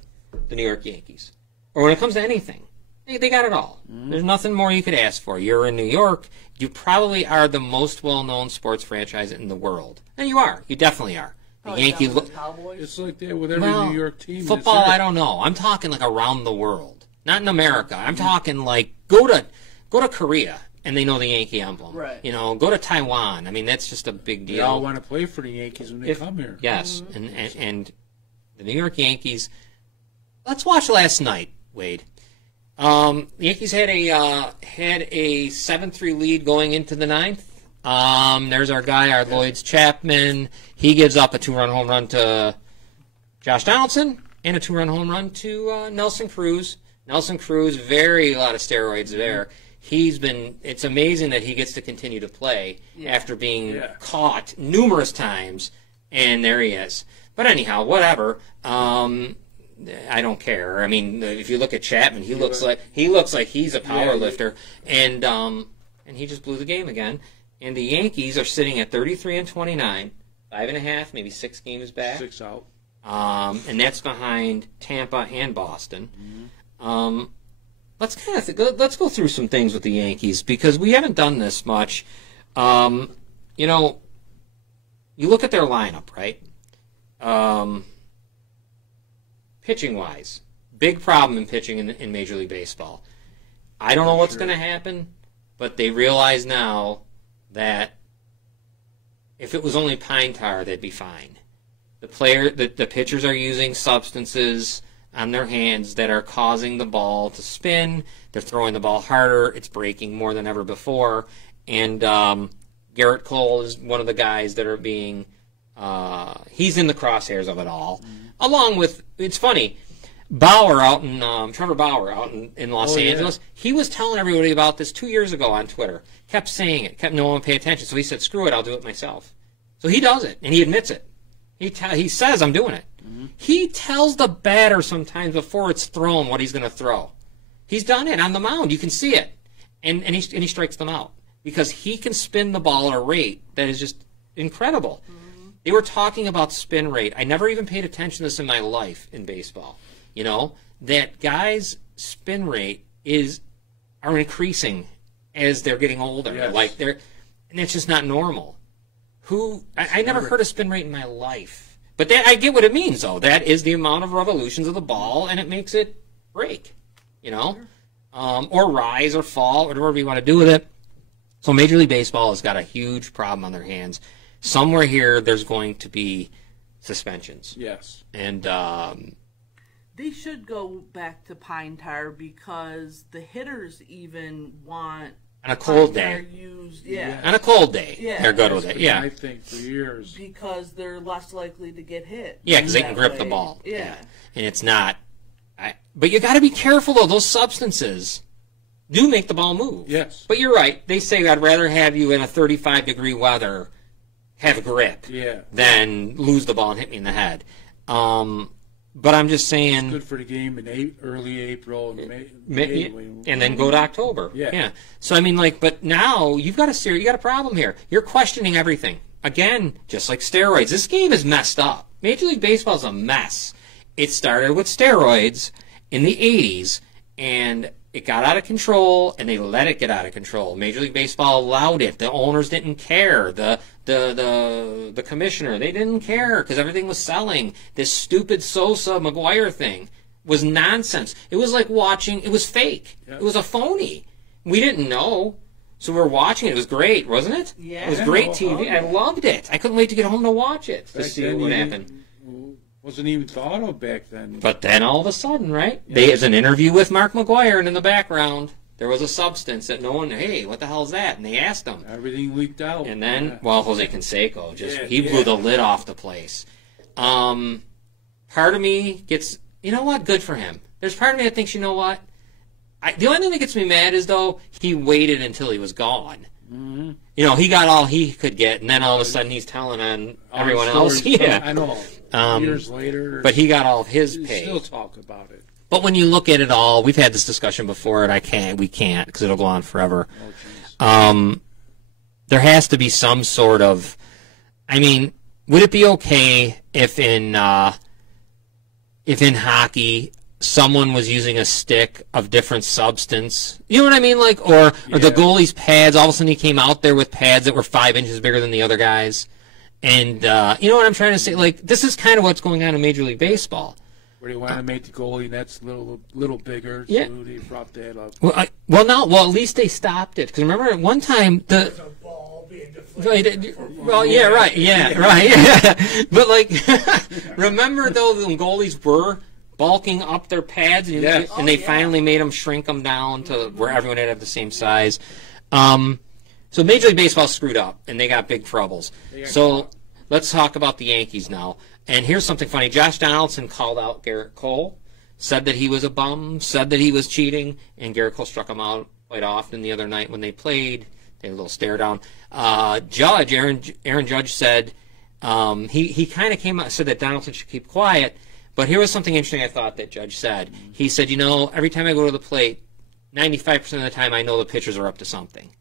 the New York Yankees. Or when it comes to anything. They got it all. There's nothing more you could ask for. You're in New York. You probably are the most well-known sports franchise in the world. And you are. You definitely are. The Yankees. It's like that with every New York team. Football, I don't know. I'm talking like around the world. Not in America. I'm talking like go to Korea and they know the Yankee emblem. Right. Go to Taiwan. I mean, that's just a big deal. They all want to play for the Yankees when they come here. Yes. And the New York Yankees. Let's watch last night, Wade. The Yankees had a 7-3 lead going into the 9th. There's our guy, Lloyd's Chapman. He gives up a 2-run home run to Josh Donaldson and a 2-run home run to Nelson Cruz. Nelson Cruz, a lot of steroids there. It's amazing that he gets to continue to play after being caught numerous times, and there he is. But anyhow, whatever. I don't care. I mean, if you look at Chapman, he looks like he's a power lifter, and he just blew the game again. And the Yankees are sitting at 33-29, 5.5, maybe 6 games back. 6 out. And that's behind Tampa and Boston. Let's go through some things with the Yankees because we haven't done this much. You look at their lineup, right? Pitching-wise, big problem in pitching in Major League Baseball. I don't know what's going to happen, but they realize now that if it was only pine tar, they'd be fine. The pitchers are using substances on their hands that are causing the ball to spin. They're throwing the ball harder. It's breaking more than ever before. And Garrett Cole is one of the guys that are being he's in the crosshairs of it all. Along with, it's funny, Trevor Bauer out in Los Angeles, he was telling everybody about this 2 years ago on Twitter. Kept saying it, no one pay attention. So he said, screw it, I'll do it myself. So he does it, and he admits it. He says, I'm doing it. He tells the batter sometimes before it's thrown what he's going to throw. He's done it on the mound. You can see it. And he strikes them out because he can spin the ball at a rate that is just incredible. They were talking about spin rate. I never even paid attention to this in my life in baseball. That guys' spin rate are increasing as they're getting older. Yes. And it's just not normal. I never heard a spin rate in my life. But I get what it means, though. That is the amount of revolutions of the ball, and it makes it break, or rise or fall, or whatever you want to do with it. So Major League Baseball has got a huge problem on their hands. Somewhere here, there's going to be suspensions. Yes. And they should go back to pine tar because the hitters even want on a cold day. On a cold day, they're good with it. Yeah, I think for years because they're less likely to get hit. Yeah, because they can grip the ball. Yeah, and it's not. But you got to be careful though. Those substances do make the ball move. Yes. But you're right. They say I'd rather have you in a 35-degree weather have a grip than lose the ball and hit me in the head. But I'm just saying. Good for the game in early April and May, and then go to October. Yeah. So I mean, like, but now you got a problem here. You're questioning everything again, just like steroids. This game is messed up. Major League Baseball is a mess. It started with steroids in the '80s, and it got out of control, and they let it get out of control. Major League Baseball allowed it. The owners didn't care. The commissioner, they didn't care because everything was selling. This stupid Sosa McGuire thing was nonsense. It was like watching. It was fake. Yep. It was a phony. We didn't know, so we were watching it. It was great, wasn't it? Yeah. It was great TV. I loved it. I couldn't wait to get home to watch it to see what happened. Wasn't even thought of back then. But then all of a sudden, right? Yeah. There's an interview with Mark McGuire, and in the background, there was a substance that no one, hey, what the hell is that? And they asked him. Everything leaked out. And then, well, Jose Canseco, he blew the lid off the place. Part of me gets, you know what? Good for him. There's part of me that thinks, you know what? The only thing that gets me mad is, though, he waited until he was gone. Mm-hmm. You know, he got all he could get, and then all of a sudden he's telling on everyone else. Yeah, I know. Years later, but he got all of his pay. Still talk about it. But when you look at it all, we've had this discussion before, and we can't because it'll go on forever. There has to be some sort of. I mean, would it be okay if in hockey someone was using a stick of different substance? You know what I mean? Like, or the goalie's pads. All of a sudden, he came out there with pads that were 5 inches bigger than the other guys. And you know what I'm trying to say? Like, this is kind of what's going on in Major League Baseball. Where they want to make the goalie nets a little bigger, yeah. So they brought that up. Well, at least they stopped it. Because remember, at one time, There's a ball being deflated. Well, yeah, right, yeah, right. Yeah. But, like, remember, though, when goalies were bulking up their pads, and they finally made them shrink them down to where everyone had the same size. So Major League Baseball screwed up, and they got big troubles. So let's talk about the Yankees now. And here's something funny. Josh Donaldson called out Garrett Cole, said that he was a bum, said that he was cheating, and Garrett Cole struck him out quite often the other night when they played. They had a little stare down. Aaron Judge said he kind of came out and said that Donaldson should keep quiet. But here was something interesting I thought that Judge said. He said, you know, every time I go to the plate, 95% of the time I know the pitchers are up to something.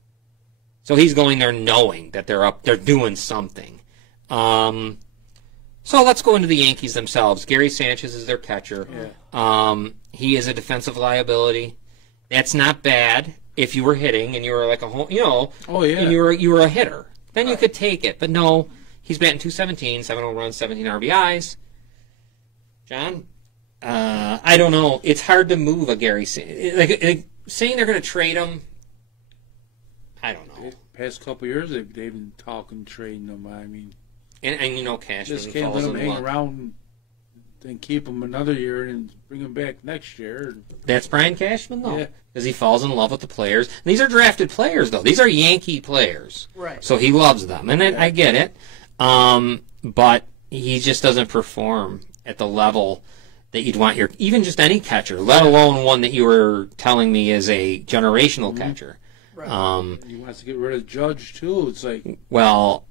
So he's going there knowing that they're doing something. So let's go into the Yankees themselves. Gary Sanchez is their catcher. Yeah. He is a defensive liability. That's not bad if you were hitting and you were like and you were a hitter. Then you could take it. But no, he's batting .217, 7 home runs, 17 RBIs. John, I don't know. It's hard to move a Gary Sanchez. Like saying they're going to trade him. I don't know. Past couple of years, they've been talking trading them. I mean, and you know, Cashman just can't let them hang around and keep them another year and bring them back next year. That's Brian Cashman, though, because he falls in love with the players. And these are drafted players, though. These are Yankee players, right? So he loves them, and I get it. But he just doesn't perform at the level that you'd want even just any catcher, let alone one that you were telling me is a generational catcher. Right. He wants to get rid of Judge too. It's like, well,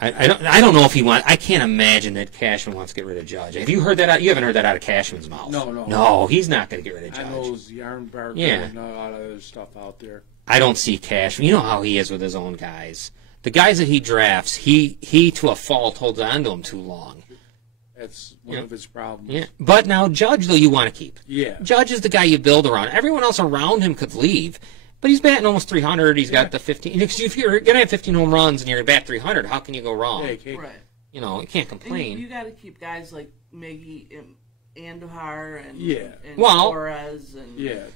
I don't know if he wants. I can't imagine that Cashman wants to get rid of Judge. Have you heard that? You haven't heard that out of Cashman's mouth. No, he's not going to get rid of Judge. I know it's yarn bark and a lot of other stuff out there. I don't see Cashman. You know how he is with his own guys. The guys that he drafts, he to a fault holds on to them too long. That's one of his problems. Yeah, but now Judge, though, you want to keep. Yeah, Judge is the guy you build around. Everyone else around him could leave. But he's batting almost 300. He's got the 15. If you're going to have 15 home runs and you're going to bat 300, how can you go wrong? Right. You know, you can't complain. You got to keep guys like Miggy and Andujar and Torres and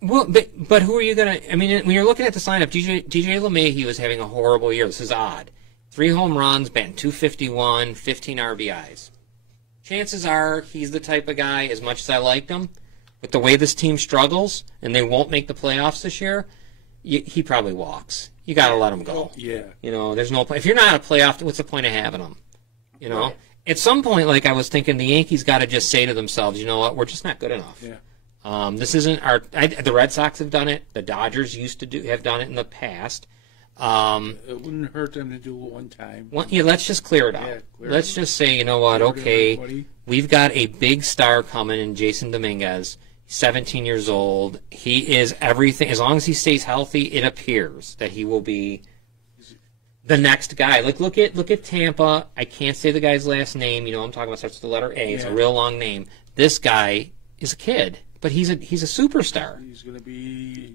Well, but who are you going to? I mean, when you're looking at the lineup, DJ LeMahieu was having a horrible year. This is odd. 3 home runs, batting .251, 15 RBIs. Chances are he's the type of guy. As much as I liked him. With the way this team struggles, and they won't make the playoffs this year, he probably walks. You got to let him go. Yeah. You know, there's no if you're not a playoff, what's the point of having him? You know, at some point, like I was thinking, the Yankees got to just say to themselves, you know what, we're just not good enough. Yeah. This isn't our. The Red Sox have done it. The Dodgers used to have done it in the past. It wouldn't hurt them to do it one time. Yeah, let's just clear it out. Yeah, clear Let's it out. just say, you know what? Clear it, Okay, everybody. we've got a big star coming in, Jason Dominguez. 17 years old. He is everything. As long as he stays healthy, it appears that he will be the next guy. Like look at Tampa. I can't say the guy's last name. You know, I'm talking about starts with the letter A. It's a Yeah. real long name. This guy is a kid, but he's a superstar. He's going to be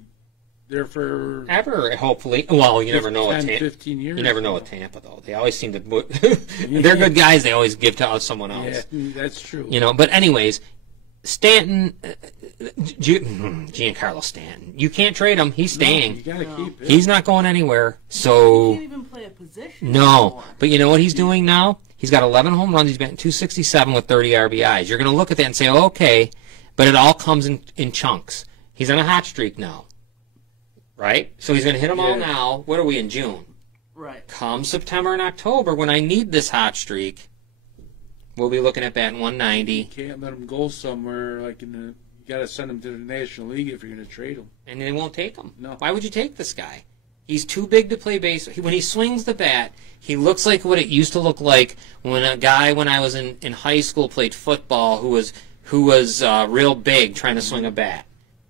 there for Ever, hopefully. Well, you never know what 10, 15 years. You never know with Tampa though. They always seem to. They're good guys. They always give to someone else. Yeah, that's true. You know, but anyways, Stanton, Giancarlo Stanton. You can't trade him. He's staying. You got to keep it. He's not going anywhere. He So can't even play a position no. anymore. But you know what he's doing now? He's got 11 home runs. He's batting 267 with 30 RBIs. You're going to look at that and say, oh, okay, but it all comes in chunks. He's on a hot streak now, right? So he's going to hit them all Yeah. now. What are we in June? Right. Come September and October, when I need this hot streak, we'll be looking at batting 190. You can't let him go somewhere like in the. You got to send him to the National League if you're going to trade him. And they won't take him. No. Why would you take this guy? He's too big to play baseball. When he swings the bat, he looks like what it used to look like when a guy, when I was in high school, played football who was real big trying to swing a bat.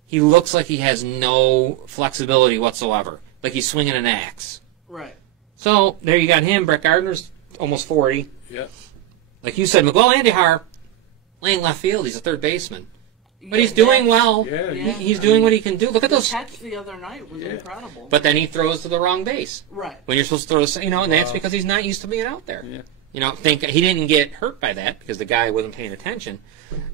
He looks like he has no flexibility whatsoever, like he's swinging an axe. Right. So there you got him. Brett Gardner's almost 40. Yeah. Like you said, Miguel Andujar playing left field. He's a third baseman. But he's doing well. Yeah, He's doing what he can do. Look at The those. catch the other night was Yeah. incredible. But then he throws to the wrong base. Right. When you're supposed to throw, and that's because he's not used to being out there. Yeah. You know, think he didn't get hurt by that because the guy wasn't paying attention.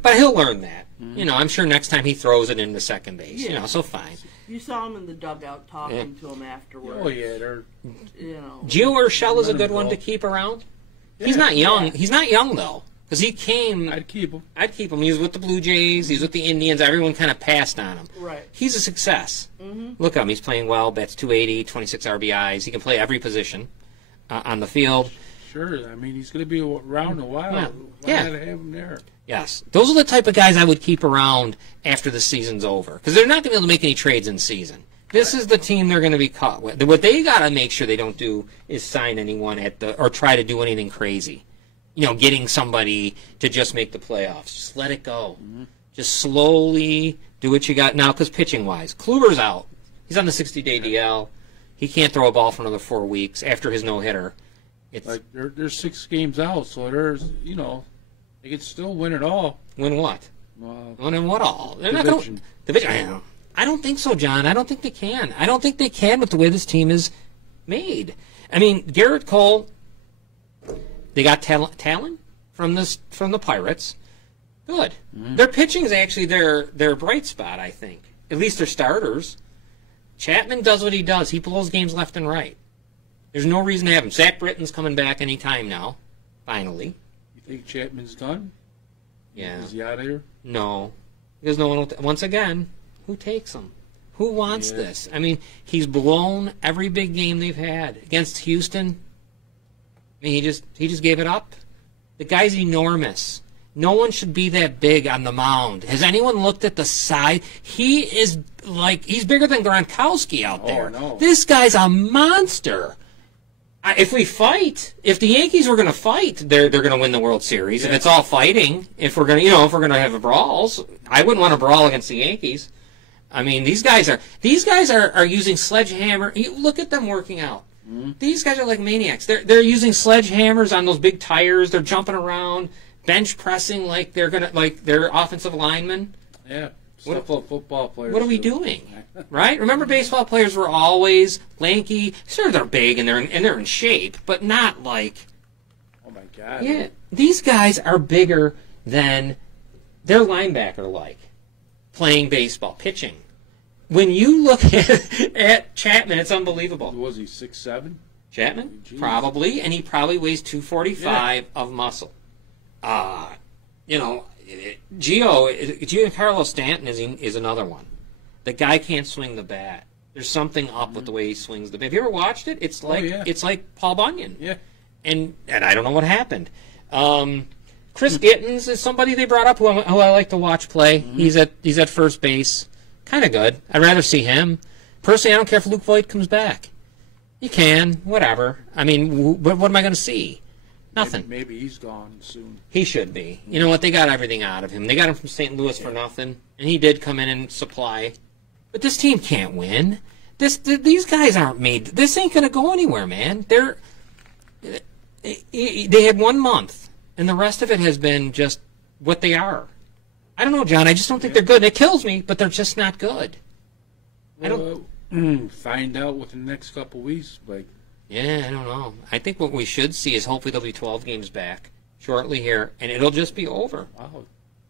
But he'll learn that. Mm-hmm. You know, I'm sure next time he throws it into second base. You Yeah. know, so fine. You saw him in the dugout talking to him afterwards. Oh yeah, they're You know. Gio Urshela is a Let him good one go. to keep around. He's Yeah. not young. Yeah. He's not young though, because he came. I'd keep him. I'd keep him. He was with the Blue Jays. He was with the Indians. Everyone kind of passed on him. Right. He's a success. Look at him. He's playing well. Bats 280, 26 RBIs. He can play every position on the field. Sure. I mean, he's going to be around a while. Yeah. Why Yeah. not have him there? Yes. Those are the type of guys I would keep around after the season's over, because they're not going to be able to make any trades in season. This is the team they're going to be caught with. What they got to make sure they don't do is sign anyone or try to do anything crazy. You know, getting somebody to just make the playoffs. Just let it go. Just slowly do what you got now, because pitching-wise, Kluber's out. He's on the 60-day DL. He can't throw a ball for another 4 weeks after his no-hitter. It's Like they're 6 games out, so there's they could still win it all. win what? Well, Win what all? They're Division. not going division. I don't think so, John. I don't think they can. I don't think they can with the way this team is made. I mean, Garrett Cole. They got Talon from the Pirates. Good. Their pitching is actually their bright spot, I think. At least their starters. Chapman does what he does. He blows games left and right. There's no reason to have him. Zach Britton's coming back any time now. Finally. you think Chapman's done? Yeah. Is he out of here? No. Because no one will once again, who takes him? Who wants Yeah. this? I mean, he's blown every big game they've had. Against Houston, I mean, he just gave it up. The guy's enormous. No one should be that big on the mound. Has anyone looked at the size? He is he's bigger than Gronkowski out there. no. This guy's a monster. If the Yankees were going to fight, they're going to win the World Series. If it's all fighting, if we're going to have a brawls, I wouldn't want to brawl against the Yankees. I mean, these guys are using sledgehammer. Look at them working out. These guys are like maniacs. They're using sledgehammers on those big tires. They're jumping around, bench pressing like they're offensive linemen. Yeah. Stuff like football players. What are we do. doing? Right? Remember, baseball players were always lanky. Sure, they're big and they're in shape, but not like. Oh my God. Yeah, these guys are bigger than their linebacker like playing baseball, pitching. When you look at Chapman, it's unbelievable. Was he 6'7"? Chapman? Jeez. Probably, and he probably weighs 245 of muscle. Giancarlo Stanton is another one. The guy can't swing the bat. There's something up with the way he swings the bat. Have you ever watched it? It's like yeah. it's like Paul Bunyan. Yeah. And I don't know what happened. Chris Gittens is somebody they brought up who I like to watch play. He's at first base, kind of good. I'd rather see him. Personally, I don't care if Luke Voigt comes back. You can, whatever. I mean, what am I going to see? Nothing. Maybe he's gone soon. He should be. You know what? They got everything out of him. They got him from St. Louis for nothing, and he did come in and supply. But this team can't win. These guys aren't made. This ain't going to go anywhere, man. They had 1 month, and the rest of it has been just what they are. I don't know, John. I just don't think they're good. It kills me, but they're just not good. I don't. Find out within the next couple weeks, like. Yeah, I don't know. I think what we should see is hopefully there'll be 12 games back shortly here, and it'll just be over. Wow.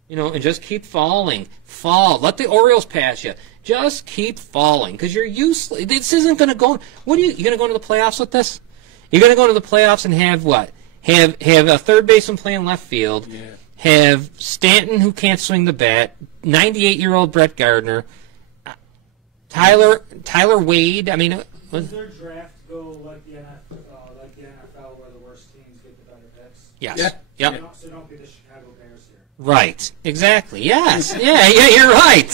You know, and just keep falling. Fall. Let the Orioles pass you. Just keep falling, because you're useless. This isn't going to go. What are you going to go into the playoffs with this? You're going to go into the playoffs and have what? Have a third baseman playing left field. Yeah. Have Stanton, who can't swing the bat. 98-year-old Brett Gardner. Tyler Wade. I mean, Does their draft go like the NFL, where the worst teams get the better picks? yes. Yeah. Yep. So don't be the Chicago Bears here. Right. Exactly. Yes. Yeah, you're right.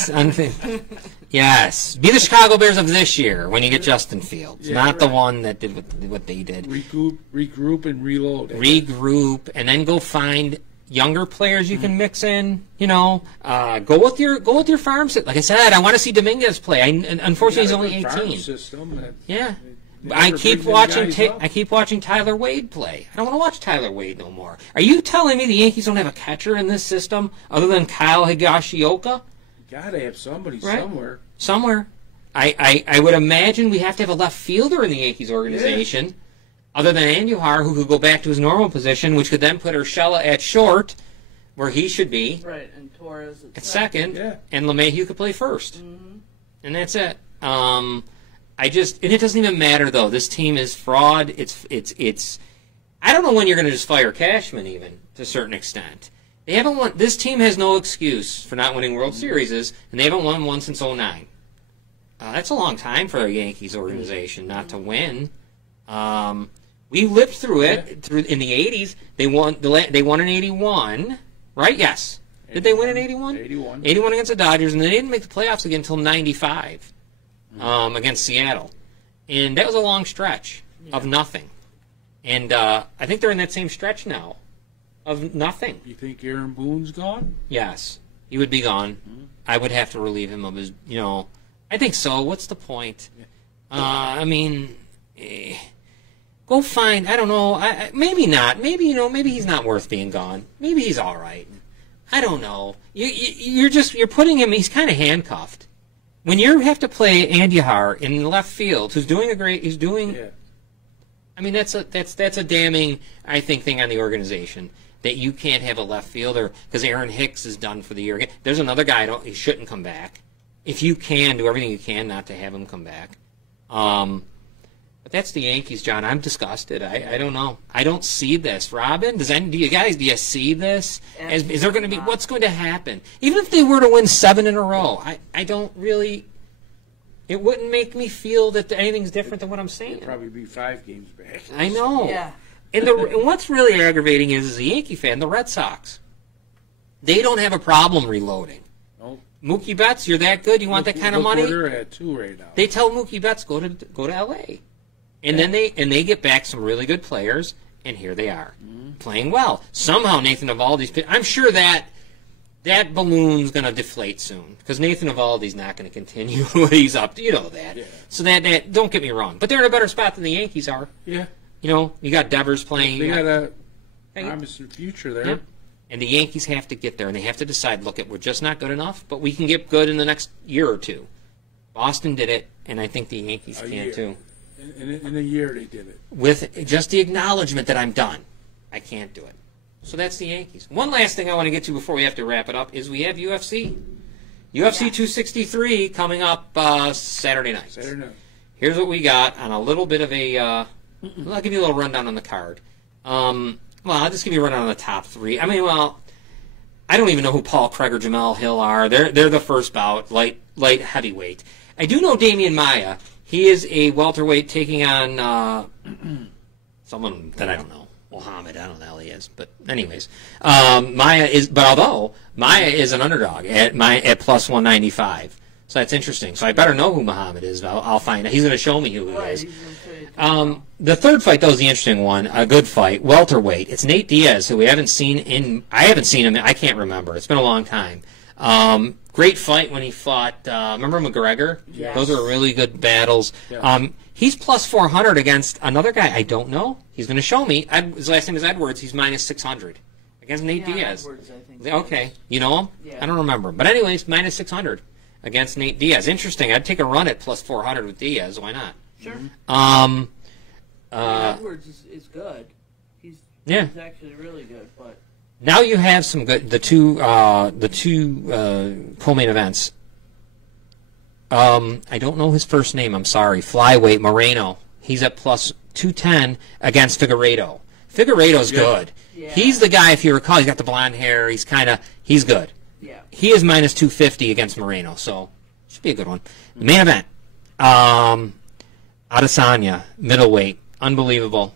Yes. Be the Chicago Bears of this year when you get Justin Fields, not the one that did what they did. Regroup and reload. Regroup, and then go find younger players you can mix in. You know, go with your farm system. Like I said, I want to see Dominguez play. Unfortunately, he's only 18. Yeah. I keep watching Tyler Wade play. I don't want to watch Tyler Wade no more. Are you telling me the Yankees don't have a catcher in this system other than Kyle Higashioka? You gotta have somebody Right. somewhere. I would imagine we have to have a left fielder in the Yankees organization, other than Andujar, who could go back to his normal position, which could then put Urshela at short, where he should be, Right, and Torres at second, and LeMahieu could play first. And that's it. And it doesn't even matter, though. This team is fraud. It's. I don't know when you're going to just fire Cashman, even, to a certain extent. They haven't won. This team has no excuse for not winning World Series, and they haven't won one since 2009. That's a long time for a Yankees organization not to win. We lived through it in the 80s. They won in 81, right? Yes. Did they win in 81? 81. 81 against the Dodgers, and they didn't make the playoffs again until 95 against Seattle. And that was a long stretch of nothing. And I think they're in that same stretch now of nothing. You think Aaron Boone's gone? Yes. He would be gone. I would have to relieve him of his, I think so. What's the point? Go find, I don't know, maybe not. Maybe, maybe he's not worth being gone. Maybe he's all right. I don't know. You're putting him, he's kind of handcuffed. When you have to play Andujar in left field, who's doing I mean, that's a damning, I think, thing on the organization, that you can't have a left fielder because Aaron Hicks is done for the year. There's another guy he shouldn't come back. If you can, do everything you can not to have him come back. But that's the Yankees, John. I'm disgusted. I don't know. I don't see this. Robin, do you see this? Is there going to be, what's going to happen? Even if they were to win 7 in a row, I don't really, it wouldn't make me feel that anything's different than what I'm saying. It'd probably be 5 games back. I know. Yeah. And what's really aggravating is, as a Yankee fan, the Red Sox. They don't have a problem reloading. No. Mookie Betts, you're that good? You want that kind of money? They're at 2 right now. They tell Mookie Betts go to L.A. And then they get back some really good players, and here they are playing well. Somehow Nathan Eovaldi's. I'm sure that balloon's going to deflate soon because Nathan Eovaldi's not going to continue what he's up to. You know that. Yeah. So that don't get me wrong, but they're in a better spot than the Yankees are. Yeah. You got Devers playing. They got a promising future there. Yeah. And the Yankees have to get there, and they have to decide, look, we're just not good enough, but we can get good in the next year or two. Boston did it, and I think the Yankees can too. In a year they did it. With just the acknowledgement that I'm done. I can't do it. So that's the Yankees. One last thing I want to get to before we have to wrap it up is we have UFC. UFC 263 coming up Saturday night. Here's what we got on a little bit of a... I'll give you a little rundown on the card. Well, I'll just give you a rundown on the top 3. I mean, I don't even know who Paul Craig or Jamel Hill are. They're the first bout, light heavyweight. I do know Damian Maia. He is a welterweight taking on someone that I don't know. Muhammad, I don't know who he is. But anyways, although Maia is an underdog at plus 195. So that's interesting. So I better know who Muhammad is. I'll find out. He's going to show me who he Right, is. he's gonna show you tomorrow. The third fight, though, is the interesting one. A good fight. Welterweight. It's Nate Diaz, who we haven't seen in... I haven't seen him. I can't remember. It's been a long time. Great fight when he fought... remember McGregor? Yes. Those are really good battles. Yeah. He's plus 400 against another guy I don't know. He's going to show me. His last name is Edwards. He's minus 600 against Nate Yeah, Diaz. Edwards, I think. Okay. You know him? Yeah. I don't remember him. But anyways, minus 600 against Nate Diaz. Interesting. I'd take a run at plus 400 with Diaz. Why not? Sure. Edwards is good. He's actually really good, but Now you have some good. The two co-main events. I don't know his first name. I'm sorry. Flyweight Moreno. He's at plus 210 against Figueiredo. Figueiredo's good. Yeah. He's the guy. If you recall, he's got the blonde hair. He's good. yeah. He is minus 250 against Moreno, so should be a good one. The main event. Adesanya, middleweight, unbelievable,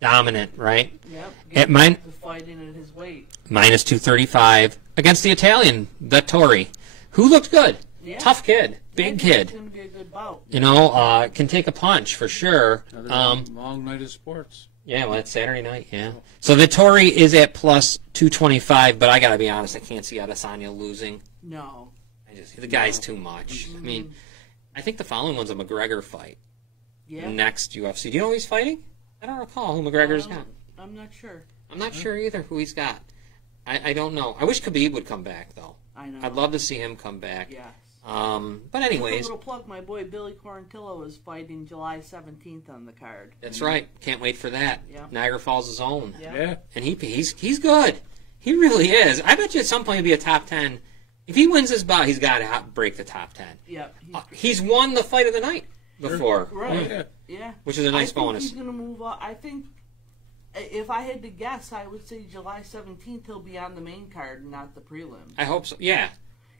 dominant, right? Yep. At mine. To fighting at his weight. Minus 235 against the Italian Vettori, who looked good. Yeah. Tough kid, big It's kid. going to be a good bout. You know, can take a punch for sure. Another long night of sports. Yeah, well, it's Saturday night, yeah. So Vettori is at plus 225, but I got to be honest, I can't see Adesanya losing. No. The guy's too much. I mean, I think the following one's a McGregor fight. Yeah. Next UFC. Do you know who he's fighting? I don't recall who McGregor's got. I'm not sure. I'm not sure either who he's got. I don't know. I wish Khabib would come back, though. I know. I'd love to see him come back. Yes. But anyways, A little plug, my boy Billy Quarantillo is fighting July 17th on the card. that's right. Can't wait for that. Yeah. Niagara Falls' his own. Yeah. Yeah. And he's good. He really is. I bet you at some point he'll be a top 10. If he wins this bout, he's got to break the top 10. Yeah. He's won the fight of the night before, Right. Yeah. Yeah. which is a nice I think bonus. he's going to move on. I think if I had to guess, I would say July 17th he'll be on the main card, not the prelim. I hope so. Yeah.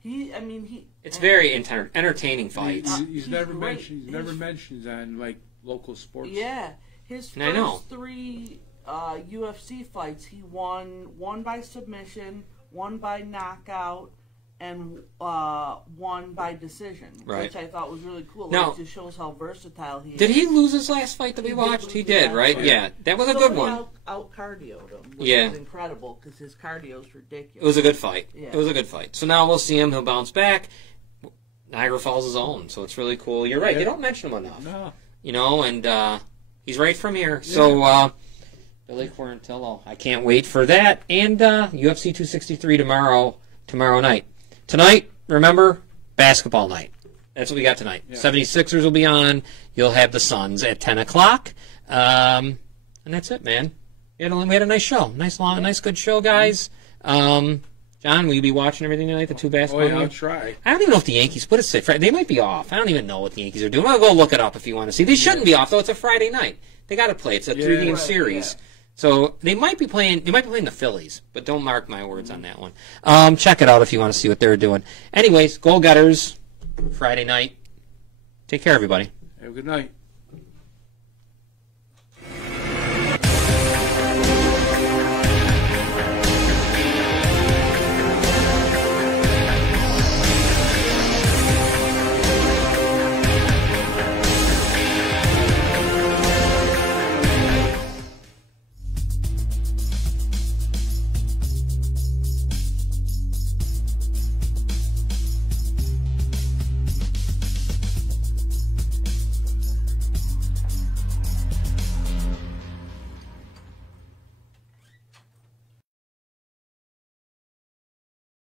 It's very entertaining fights. He's never great. mentioned. He's never mentioned on like local sports. Yeah, his I know. first three UFC fights, he won one by submission, one by knockout, and one by decision, Right. which I thought was really cool. Now- It just shows how versatile he is. Did he lose his last fight that we He watched? did He lose did, his right? last Yeah. That was a good Somebody one. Out cardioed him, which Yeah. is incredible because his cardio is ridiculous. It was a good fight. Yeah. It was a good fight. So now we'll see him. He'll bounce back. Niagara Falls is own, so it's really cool. You're right. Yeah. They don't mention him enough. No. You know, and he's right from here. So, Billy Quarantillo. I can't wait for that. And UFC 263 tomorrow night. Tonight, remember, basketball night. That's what we got tonight. Yeah. 76ers will be on. You'll have the Suns at 10 o'clock. And that's it, man. We had a nice show. Nice good show, guys. John, will you be watching everything tonight, the two Oh basketball yeah, I'll games? try. I don't even know if the Yankees, what is it? They might be off. I don't even know what the Yankees are doing. I'll go look it up if you want to see. They shouldn't be off, though. It's a Friday night. They got to play. It's a three-game right, series. yeah. So they might be playing the Phillies, but don't mark my words on that one. Check it out if you want to see what they're doing. Anyways, Goal Getters, Friday night. Take care, everybody. Have a good night.